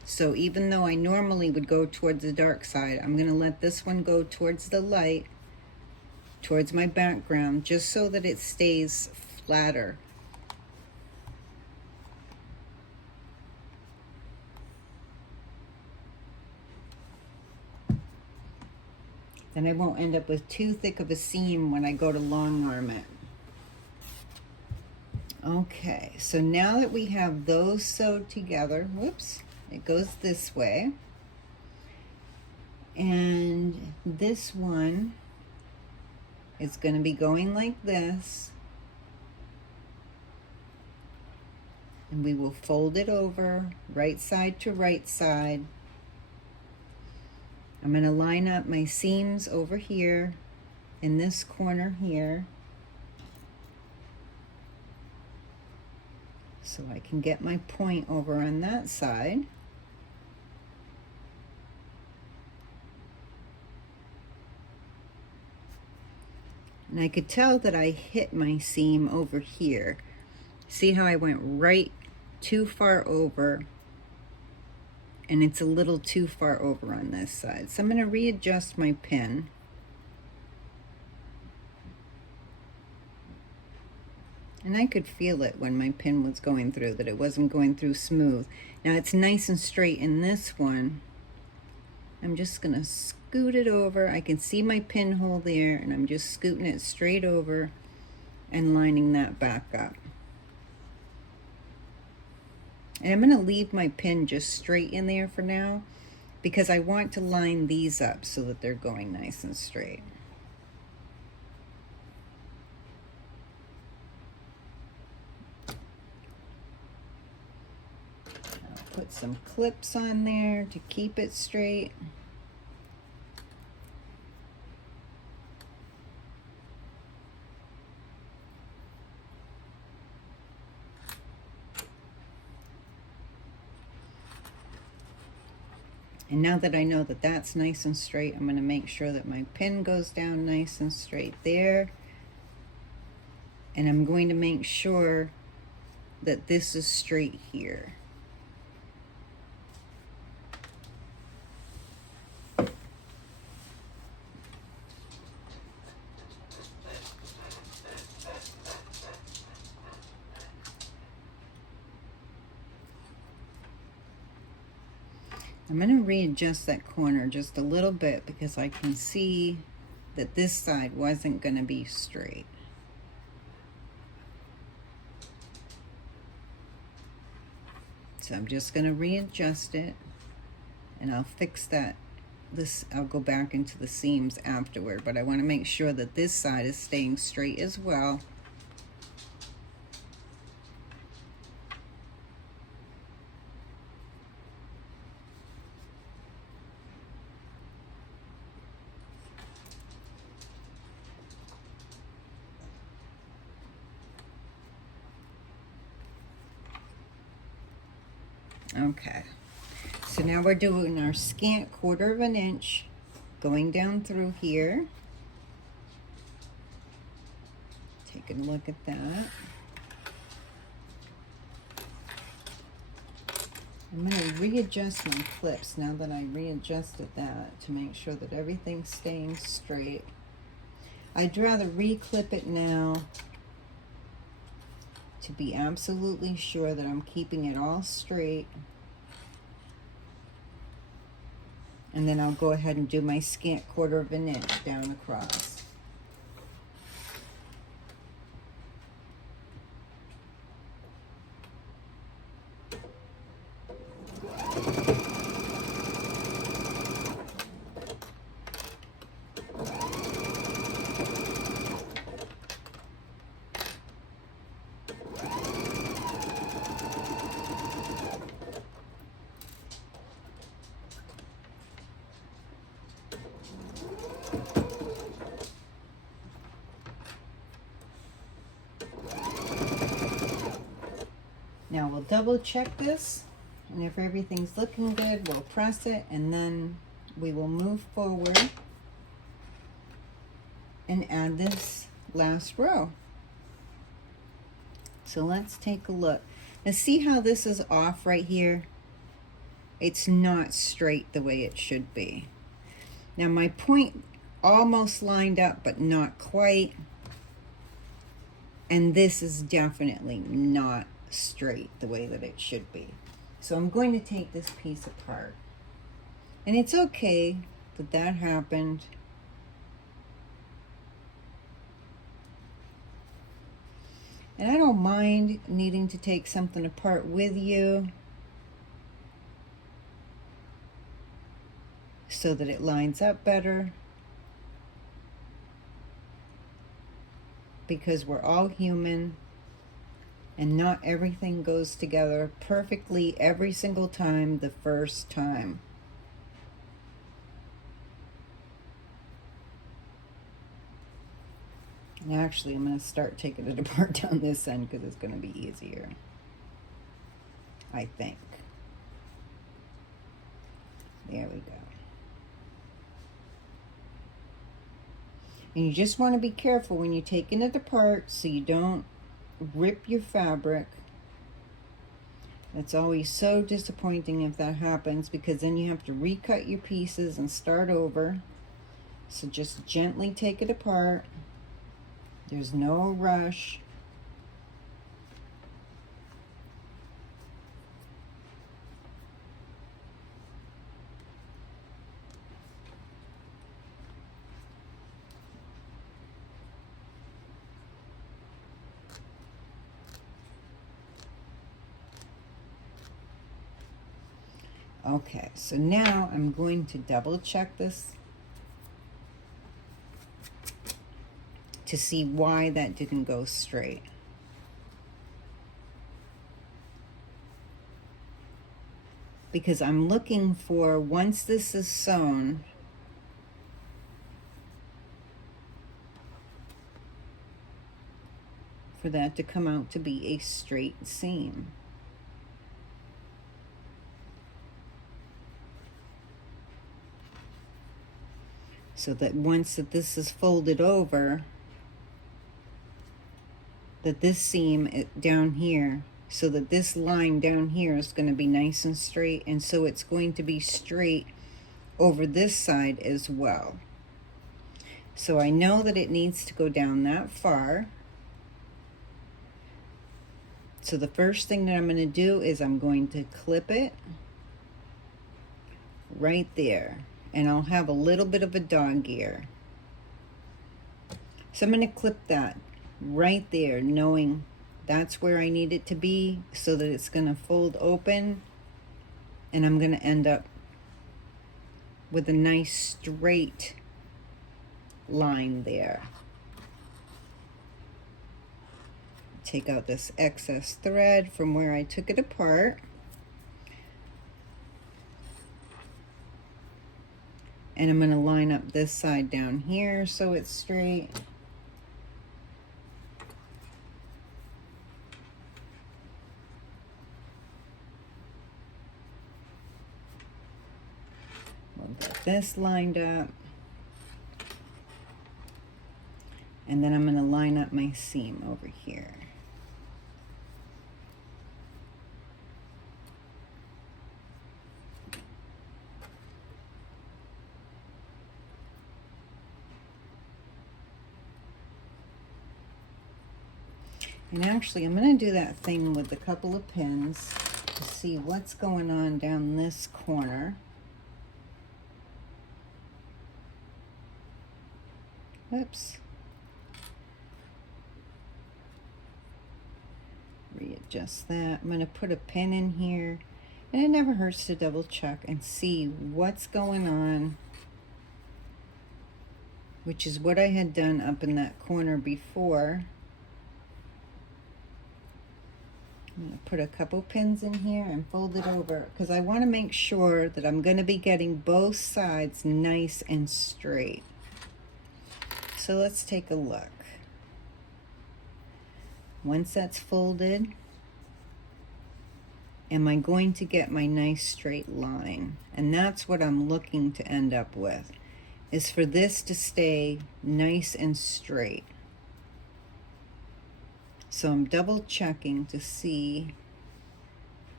So even though I normally would go towards the dark side, I'm going to let this one go towards the light, towards my background, just so that it stays flatter. Then I won't end up with too thick of a seam when I go to long arm it. Okay, so now that we have those sewed together, whoops, it goes this way. And this one is going to be going like this. And we will fold it over, right side to right side. I'm going to line up my seams over here in this corner here. so I can get my point over on that side. And I could tell that I hit my seam over here. See how I went right too far over, and it's a little too far over on this side. So I'm going to readjust my pin. And I could feel it when my pin was going through, that it wasn't going through smooth. Now it's nice and straight in this one. I'm just gonna scoot it over. I can see my pinhole there, and I'm just scooting it straight over and lining that back up. And I'm gonna leave my pin just straight in there for now, because I want to line these up so that they're going nice and straight. Put some clips on there to keep it straight. And now that I know that that's nice and straight, I'm going to make sure that my pin goes down nice and straight there. And I'm going to make sure that this is straight here. I'm going to readjust that corner just a little bit because I can see that this side wasn't going to be straight. So I'm just going to readjust it, and I'll fix that. I'll go back into the seams afterward, but I want to make sure that this side is staying straight as well. Okay, so now we're doing our scant 1/4 of an inch going down through here. Taking a look at that. I'm going to readjust my clips now that I readjusted that to make sure that everything's staying straight. I'd rather re-clip it now to be absolutely sure that I'm keeping it all straight. And then I'll go ahead and do my scant 1/4 of an inch down across. Now we'll double check this, and if everything's looking good, we'll press it, and then we will move forward and add this last row. So let's take a look. Now see how this is off right here? It's not straight the way it should be. Now my point almost lined up, but not quite. And this is definitely not straight the way that it should be. So I'm going to take this piece apart. And it's okay that that happened. And I don't mind needing to take something apart with you so that it lines up better, because we're all human and not everything goes together perfectly every single time the first time. And actually, I'm going to start taking it apart down this end because it's going to be easier. I think. There we go. And you just want to be careful when you're taking it apart so you don't rip your fabric. It's always so disappointing if that happens, because then you have to recut your pieces and start over. So just gently take it apart. There's no rush. Okay, so now I'm going to double check this to see why that didn't go straight. Because I'm looking for, once this is sewn, for that to come out to be a straight seam. So that once that this is folded over, that this seam down here, so that this line down here is going to be nice and straight, and so it's going to be straight over this side as well. So I know that it needs to go down that far. So the first thing that I'm going to do is I'm going to clip it right there. And I'll have a little bit of a dog ear. So I'm going to clip that right there, knowing that's where I need it to be, so that it's going to fold open, and I'm going to end up with a nice straight line there. Take out this excess thread from where I took it apart. And I'm going to line up this side down here so it's straight. We'll get this lined up. And then I'm going to line up my seam over here. And actually, I'm going to do that thing with a couple of pins to see what's going on down this corner. Oops. Readjust that. I'm going to put a pin in here. And it never hurts to double check and see what's going on, which is what I had done up in that corner before. I'm going to put a couple pins in here and fold it over, because I want to make sure that I'm going to be getting both sides nice and straight. So let's take a look. Once that's folded, am I going to get my nice straight line? And that's what I'm looking to end up with, is for this to stay nice and straight. So I'm double checking to see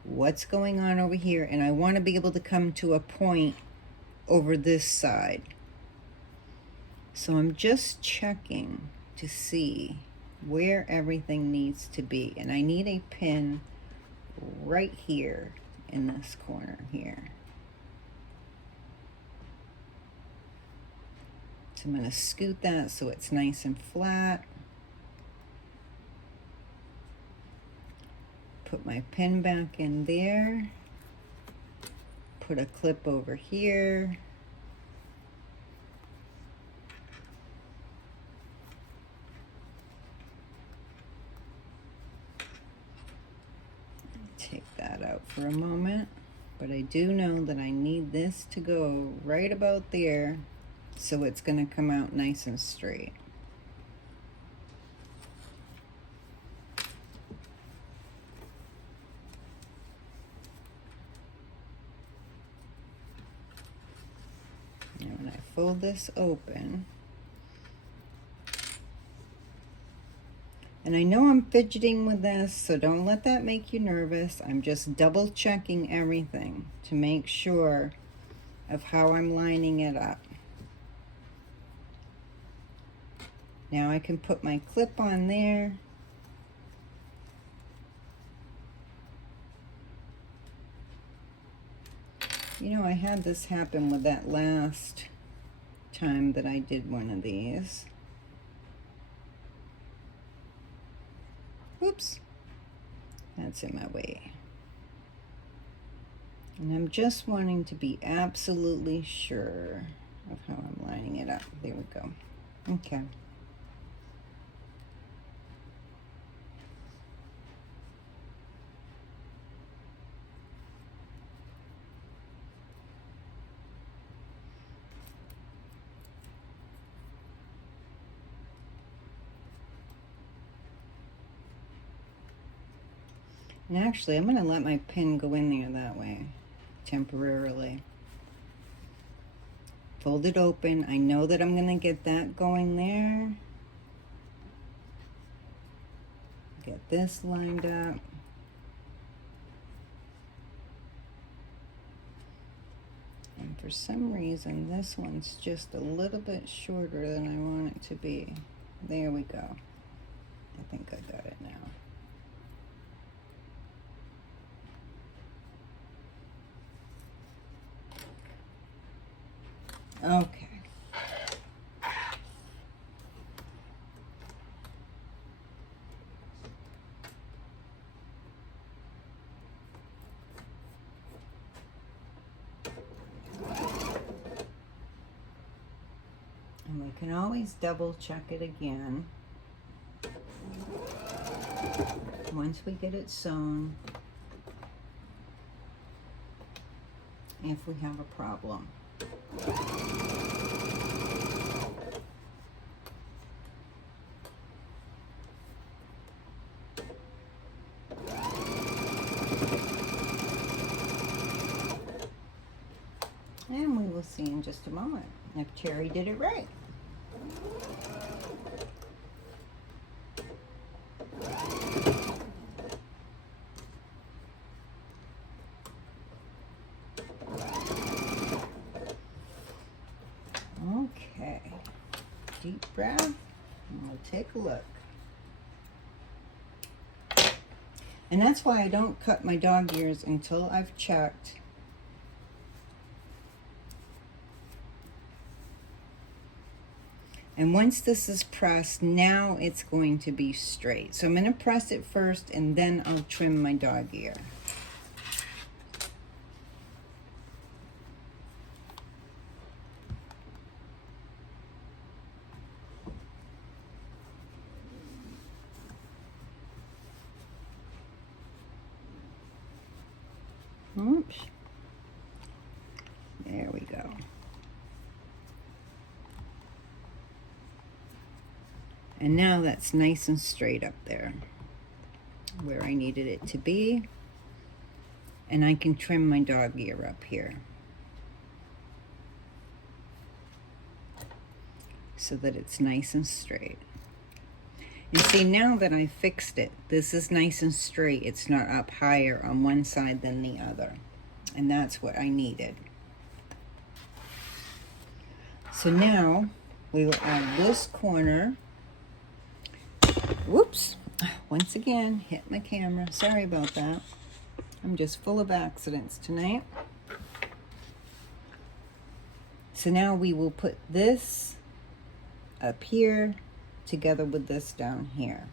what's going on over here, and I want to be able to come to a point over this side. So I'm just checking to see where everything needs to be, and I need a pin right here in this corner here. So I'm going to scoot that so it's nice and flat. Put my pin back in there. Put a clip over here. Take that out for a moment. But I do know that I need this to go right about there, so it's going to come out nice and straight. Now when I fold this open, and I know I'm fidgeting with this, so don't let that make you nervous. I'm just double checking everything to make sure of how I'm lining it up. Now I can put my clip on there. You know, I had this happen with that last time that I did one of these. Oops, that's in my way. And I'm just wanting to be absolutely sure of how I'm lining it up. There we go. Okay. And actually, I'm going to let my pin go in there that way, temporarily. Fold it open. I know that I'm going to get that going there. Get this lined up. And for some reason, this one's just a little bit shorter than I want it to be. There we go. I think I got it now. Okay. And we can always double check it again once we get it sewn if we have a problem. And we will see in just a moment if Terry did it right. Okay, deep breath, and we'll take a look. And that's why I don't cut my dog ears until I've checked. And once this is pressed, now it's going to be straight. So I'm going to press it first and then I'll trim my dog ear. Oops. There we go. And now that's nice and straight up there where I needed it to be. And I can trim my dog ear up here so that it's nice and straight. You see, now that I fixed it, this is nice and straight. It's not up higher on one side than the other. And that's what I needed. So now we will add this corner. Whoops, once again, hit my camera. Sorry about that. I'm just full of accidents tonight. So now we will put this up here together with this down here.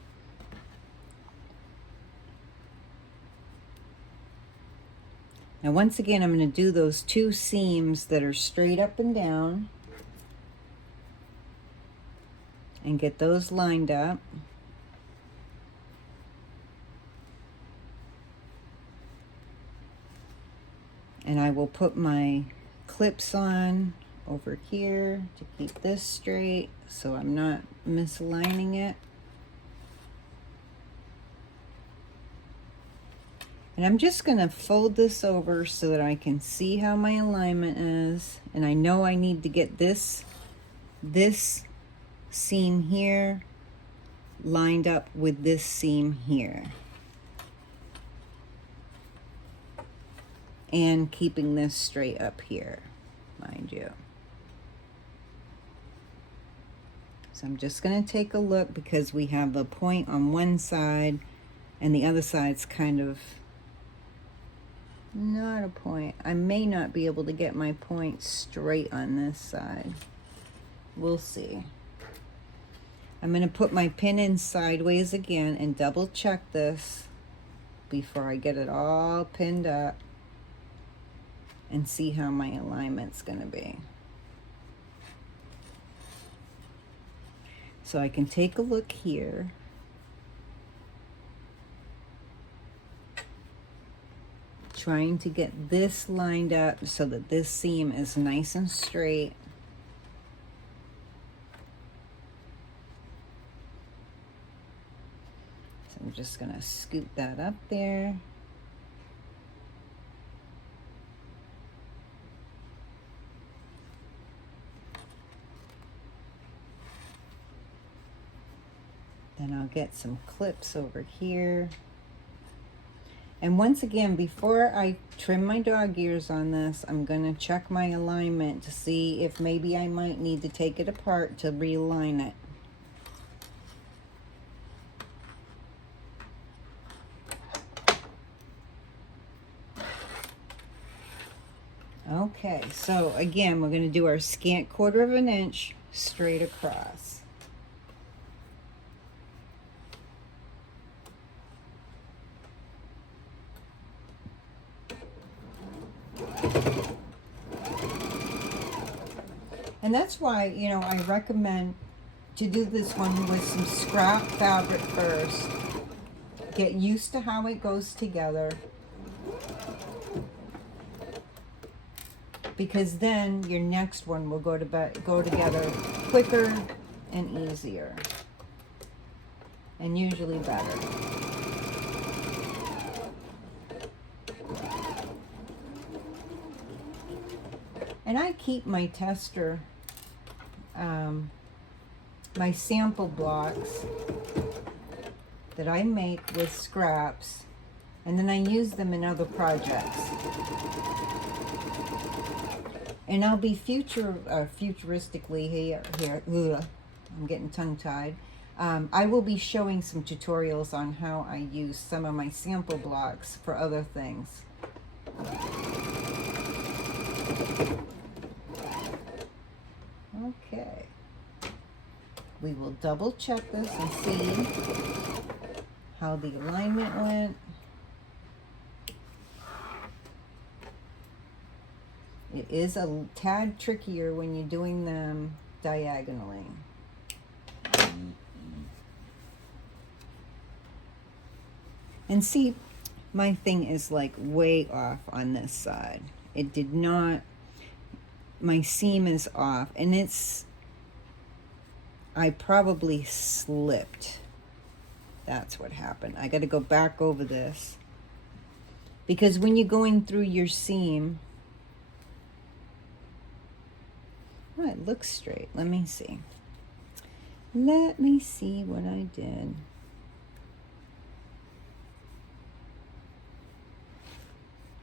Now once again, I'm going to do those two seams that are straight up and down and get those lined up. And I will put my clips on over here to keep this straight so I'm not misaligning it. And I'm just going to fold this over so that I can see how my alignment is. And I know I need to get this seam here lined up with this seam here. And keeping this straight up here, mind you. So I'm just going to take a look because we have a point on one side and the other side's kind of not a point. I may not be able to get my point straight on this side. We'll see. I'm going to put my pin in sideways again and double check this before I get it all pinned up and see how my alignment's going to be. So I can take a look here. Trying to get this lined up so that this seam is nice and straight. So I'm just going to scoot that up there. Then I'll get some clips over here. And once again, before I trim my dog ears on this, I'm going to check my alignment to see if maybe I might need to take it apart to realign it. Okay, so again, we're going to do our scant 1/4 inch straight across. And that's why, you know, I recommend to do this one with some scrap fabric first. Get used to how it goes together. Because then your next one will go together quicker and easier. And usually better. And I keep my tester, my sample blocks that I make with scraps, and then I use them in other projects. And I'll be futuristically here, I'm getting tongue-tied. I will be showing some tutorials on how I use some of my sample blocks for other things. Okay. We will double check this and see how the alignment went. It is a tad trickier when you're doing them diagonally. And see, my thing is like way off on this side. It did not, my seam is off, and I probably slipped. That's what happened. I got to go back over this. Because when you're going through your seam, oh, it looks straight. Let me see. Let me see what I did.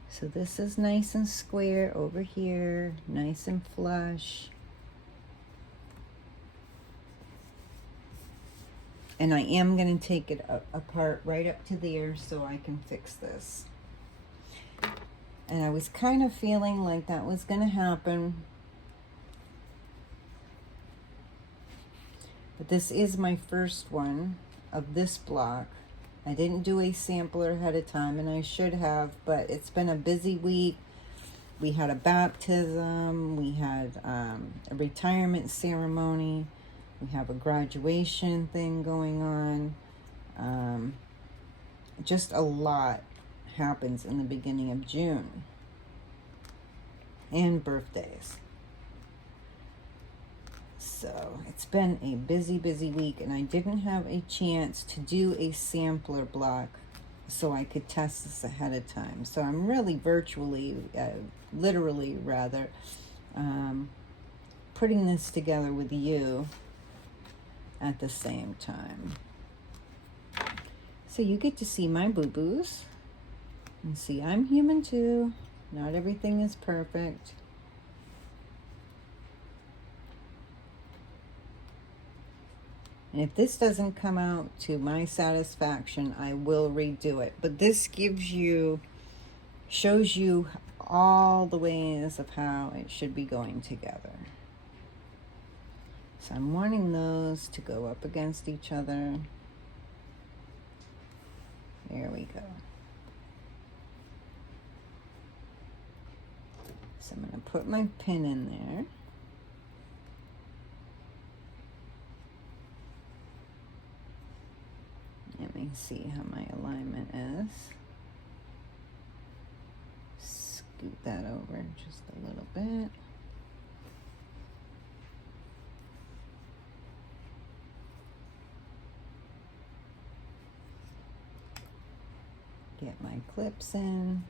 So this is nice and square over here, nice and flush. And I am going to take it apart right up to there so I can fix this. And I was kind of feeling like that was going to happen. But this is my first one of this block. I didn't do a sampler ahead of time, and I should have, but it's been a busy week. We had a baptism, we had a retirement ceremony, we have a graduation thing going on. Just a lot happens in the beginning of June. And birthdays. So it's been a busy week, and I didn't have a chance to do a sampler block so I could test this ahead of time. So I'm really literally rather, putting this together with you at the same time. So you get to see my boo-boos and see I'm human too. Not everything is perfect. And if this doesn't come out to my satisfaction, I will redo it. But this shows you all the ways of how it should be going together. So I'm wanting those to go up against each other. There we go. So I'm going to put my pin in there. Let me see how my alignment is. Scoot that over just a little bit. Get my clips in.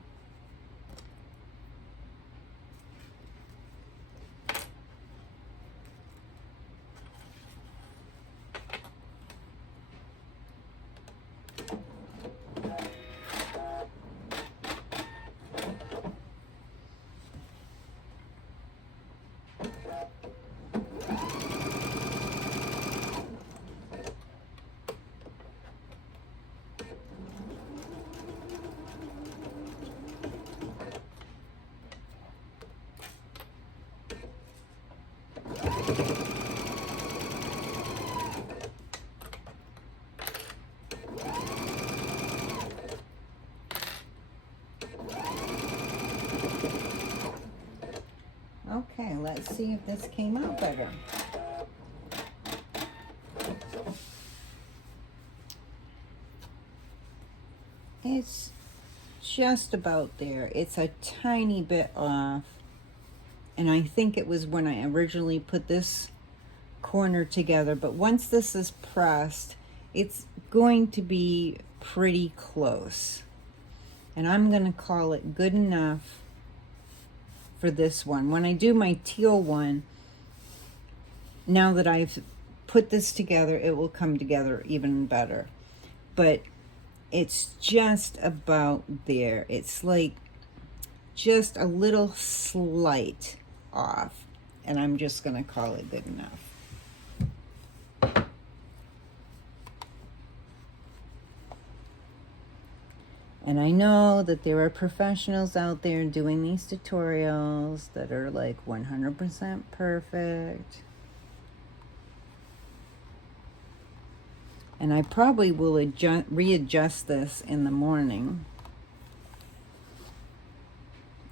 Okay, let's see if this came out better. It's just about there. It's a tiny bit off. And I think it was when I originally put this corner together. But once this is pressed, it's going to be pretty close. And I'm going to call it good enough for this one. When I do my teal one, now that I've put this together, it will come together even better. But it's just about there. It's like just a little slight off, and I'm just going to call it good enough. And I know that there are professionals out there doing these tutorials that are like 100% perfect. And I probably will readjust this in the morning.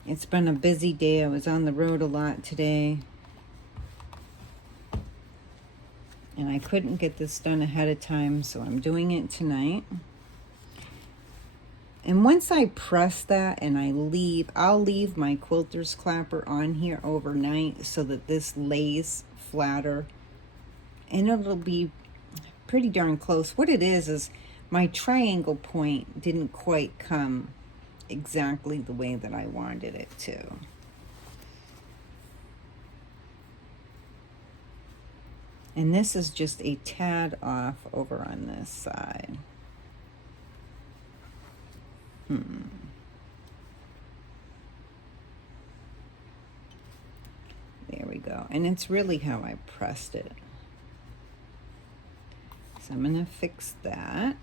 It's been a busy day. I was on the road a lot today. And I couldn't get this done ahead of time, so I'm doing it tonight. And once I press that and I'll leave my quilter's clapper on here overnight so that this lays flatter. And it'll be pretty darn close. What it is my triangle point didn't quite come exactly the way that I wanted it to. And this is just a tad off over on this side. There we go. And it's really how I pressed it. So I'm going to fix that.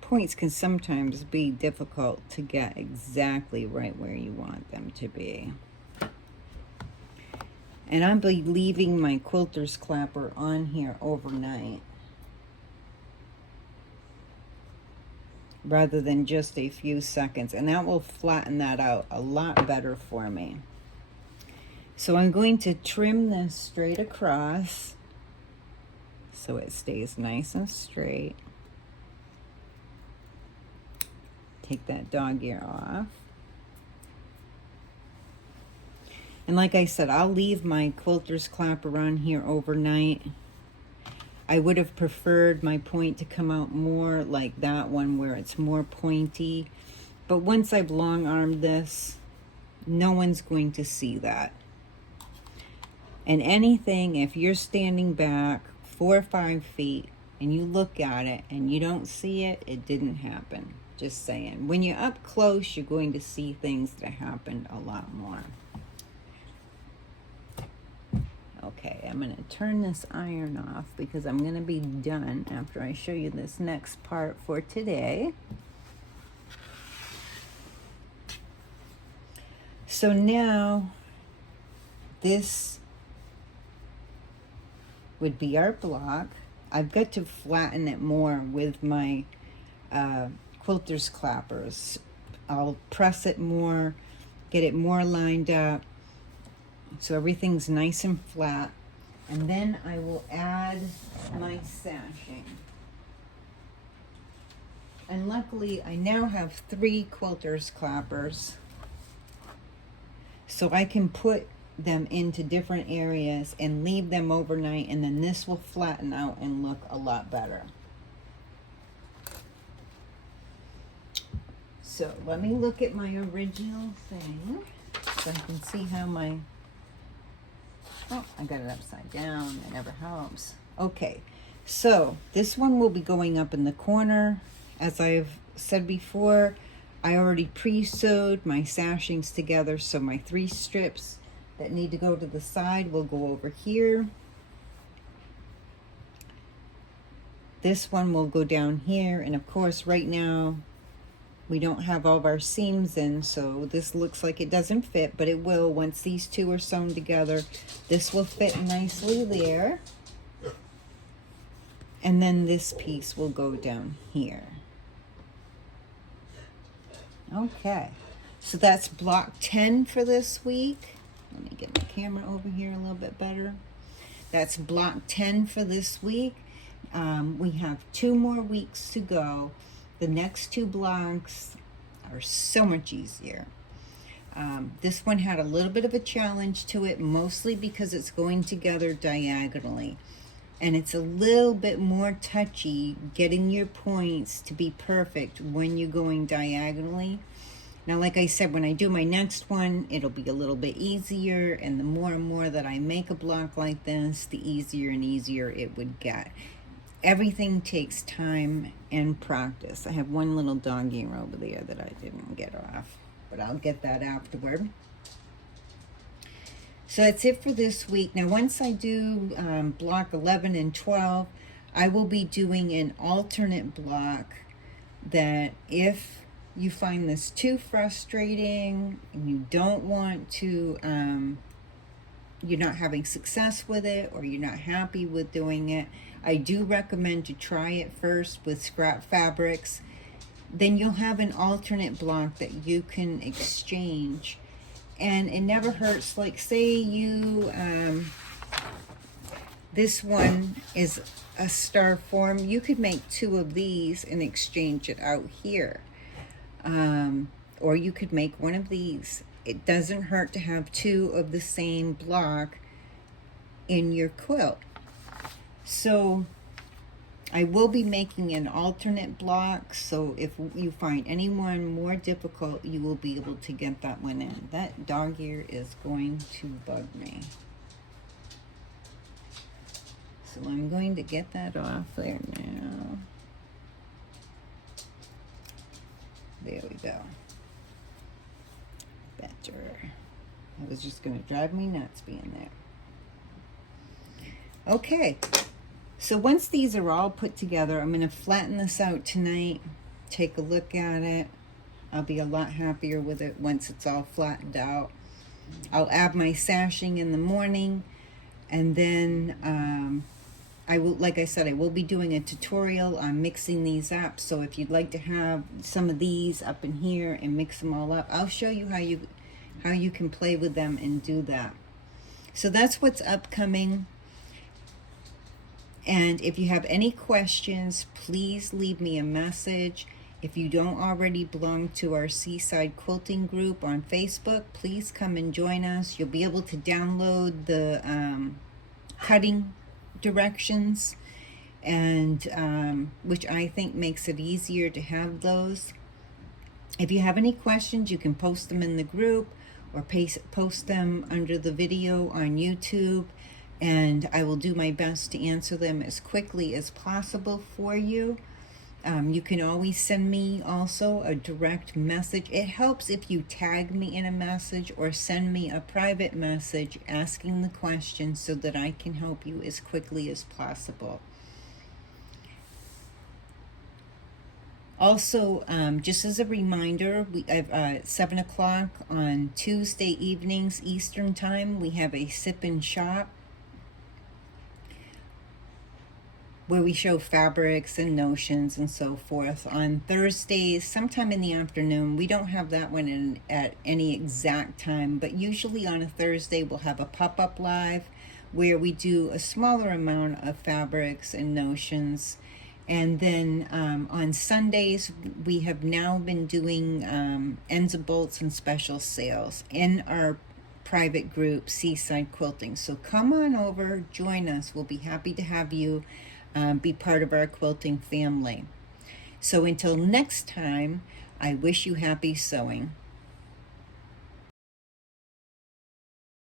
Points can sometimes be difficult to get exactly right where you want them to be. And I'll be leaving my quilter's clapper on here overnight, rather than just a few seconds. And that will flatten that out a lot better for me. So I'm going to trim this straight across so it stays nice and straight. Take that dog ear off. And like I said, I'll leave my quilter's clapper on here overnight. I would have preferred my point to come out more like that one where it's more pointy. But once I've long armed this, no one's going to see that. And anything, if you're standing back 4 or 5 feet and you look at it and you don't see it, it didn't happen. Just saying. When you're up close, you're going to see things that happened a lot more. Okay, I'm going to turn this iron off because I'm going to be done after I show you this next part for today. So now, this would be our block. I've got to flatten it more with my quilter's clappers. I'll press it more, get it more lined up, so everything's nice and flat. And then I will add my sashing. And luckily, I now have 3 quilter's clappers, so I can put them into different areas and leave them overnight, and then this will flatten out and look a lot better. So let me look at my original thing so I can see how my, oh, I got it upside down. It never helps. Okay, so this one will be going up in the corner. As I've said before, I already pre-sewed my sashings together, so my 3 strips that need to go to the side will go over here. This one will go down here, and of course right now we don't have all of our seams in, so this looks like it doesn't fit, but it will once these 2 are sewn together. This will fit nicely there. And then this piece will go down here. Okay, so that's block 10 for this week. Let me get my camera over here a little bit better. That's block 10 for this week. We have 2 more weeks to go. The next 2 blocks are so much easier. This one had a little bit of a challenge to it, mostly because it's going together diagonally. And it's a little bit more touchy getting your points to be perfect when you're going diagonally. Now, like I said, when I do my next one, it'll be a little bit easier, and the more and more that I make a block like this, the easier and easier it would get. Everything takes time and practice. I have one little dog ear over there that I didn't get off, but I'll get that afterward. So that's it for this week. Now, once I do block 11 and 12, I will be doing an alternate block that if you find this too frustrating and you don't want to, you're not having success with it, or you're not happy with doing it, I do recommend to try it first with scrap fabrics. Then you'll have an alternate block that you can exchange. And it never hurts. Like, say you, this one is a star form. You could make 2 of these and exchange it out here. Or you could make 1 of these. It doesn't hurt to have 2 of the same block in your quilt. So I will be making an alternate block, so if you find any one more difficult, you will be able to get that one in. That dog ear is going to bug me. So I'm going to get that off there now. There we go. Better. It was just going to drive me nuts being there. Okay. So once these are all put together, I'm going to flatten this out tonight, take a look at it. I'll be a lot happier with it once it's all flattened out. I'll add my sashing in the morning, and then I will, like I said, I will be doing a tutorial on mixing these up. So if you'd like to have some of these up in here and mix them all up, I'll show you how you can play with them and do that. So that's what's upcoming. And if you have any questions, please leave me a message. If you don't already belong to our Seaside Quilting group on Facebook, please come and join us. You'll be able to download the cutting directions, and which I think makes it easier to have those. If you have any questions, you can post them in the group or post them under the video on YouTube, and I will do my best to answer them as quickly as possible for you. You can always send me also a direct message. It helps if you tag me in a message or send me a private message asking the question so that I can help you as quickly as possible. Also, just as a reminder, we have 7 o'clock on Tuesday evenings Eastern Time, we have a sip and shop where we show fabrics and notions and so forth. On Thursdays, sometime in the afternoon, we don't have that one at any exact time, but usually on a Thursday we'll have a pop-up live where we do a smaller amount of fabrics and notions. And then on Sundays, we have now been doing ends and bolts and special sales in our private group, Seaside Quilting. So come on over, join us. We'll be happy to have you be part of our quilting family. So until next time, I wish you happy sewing.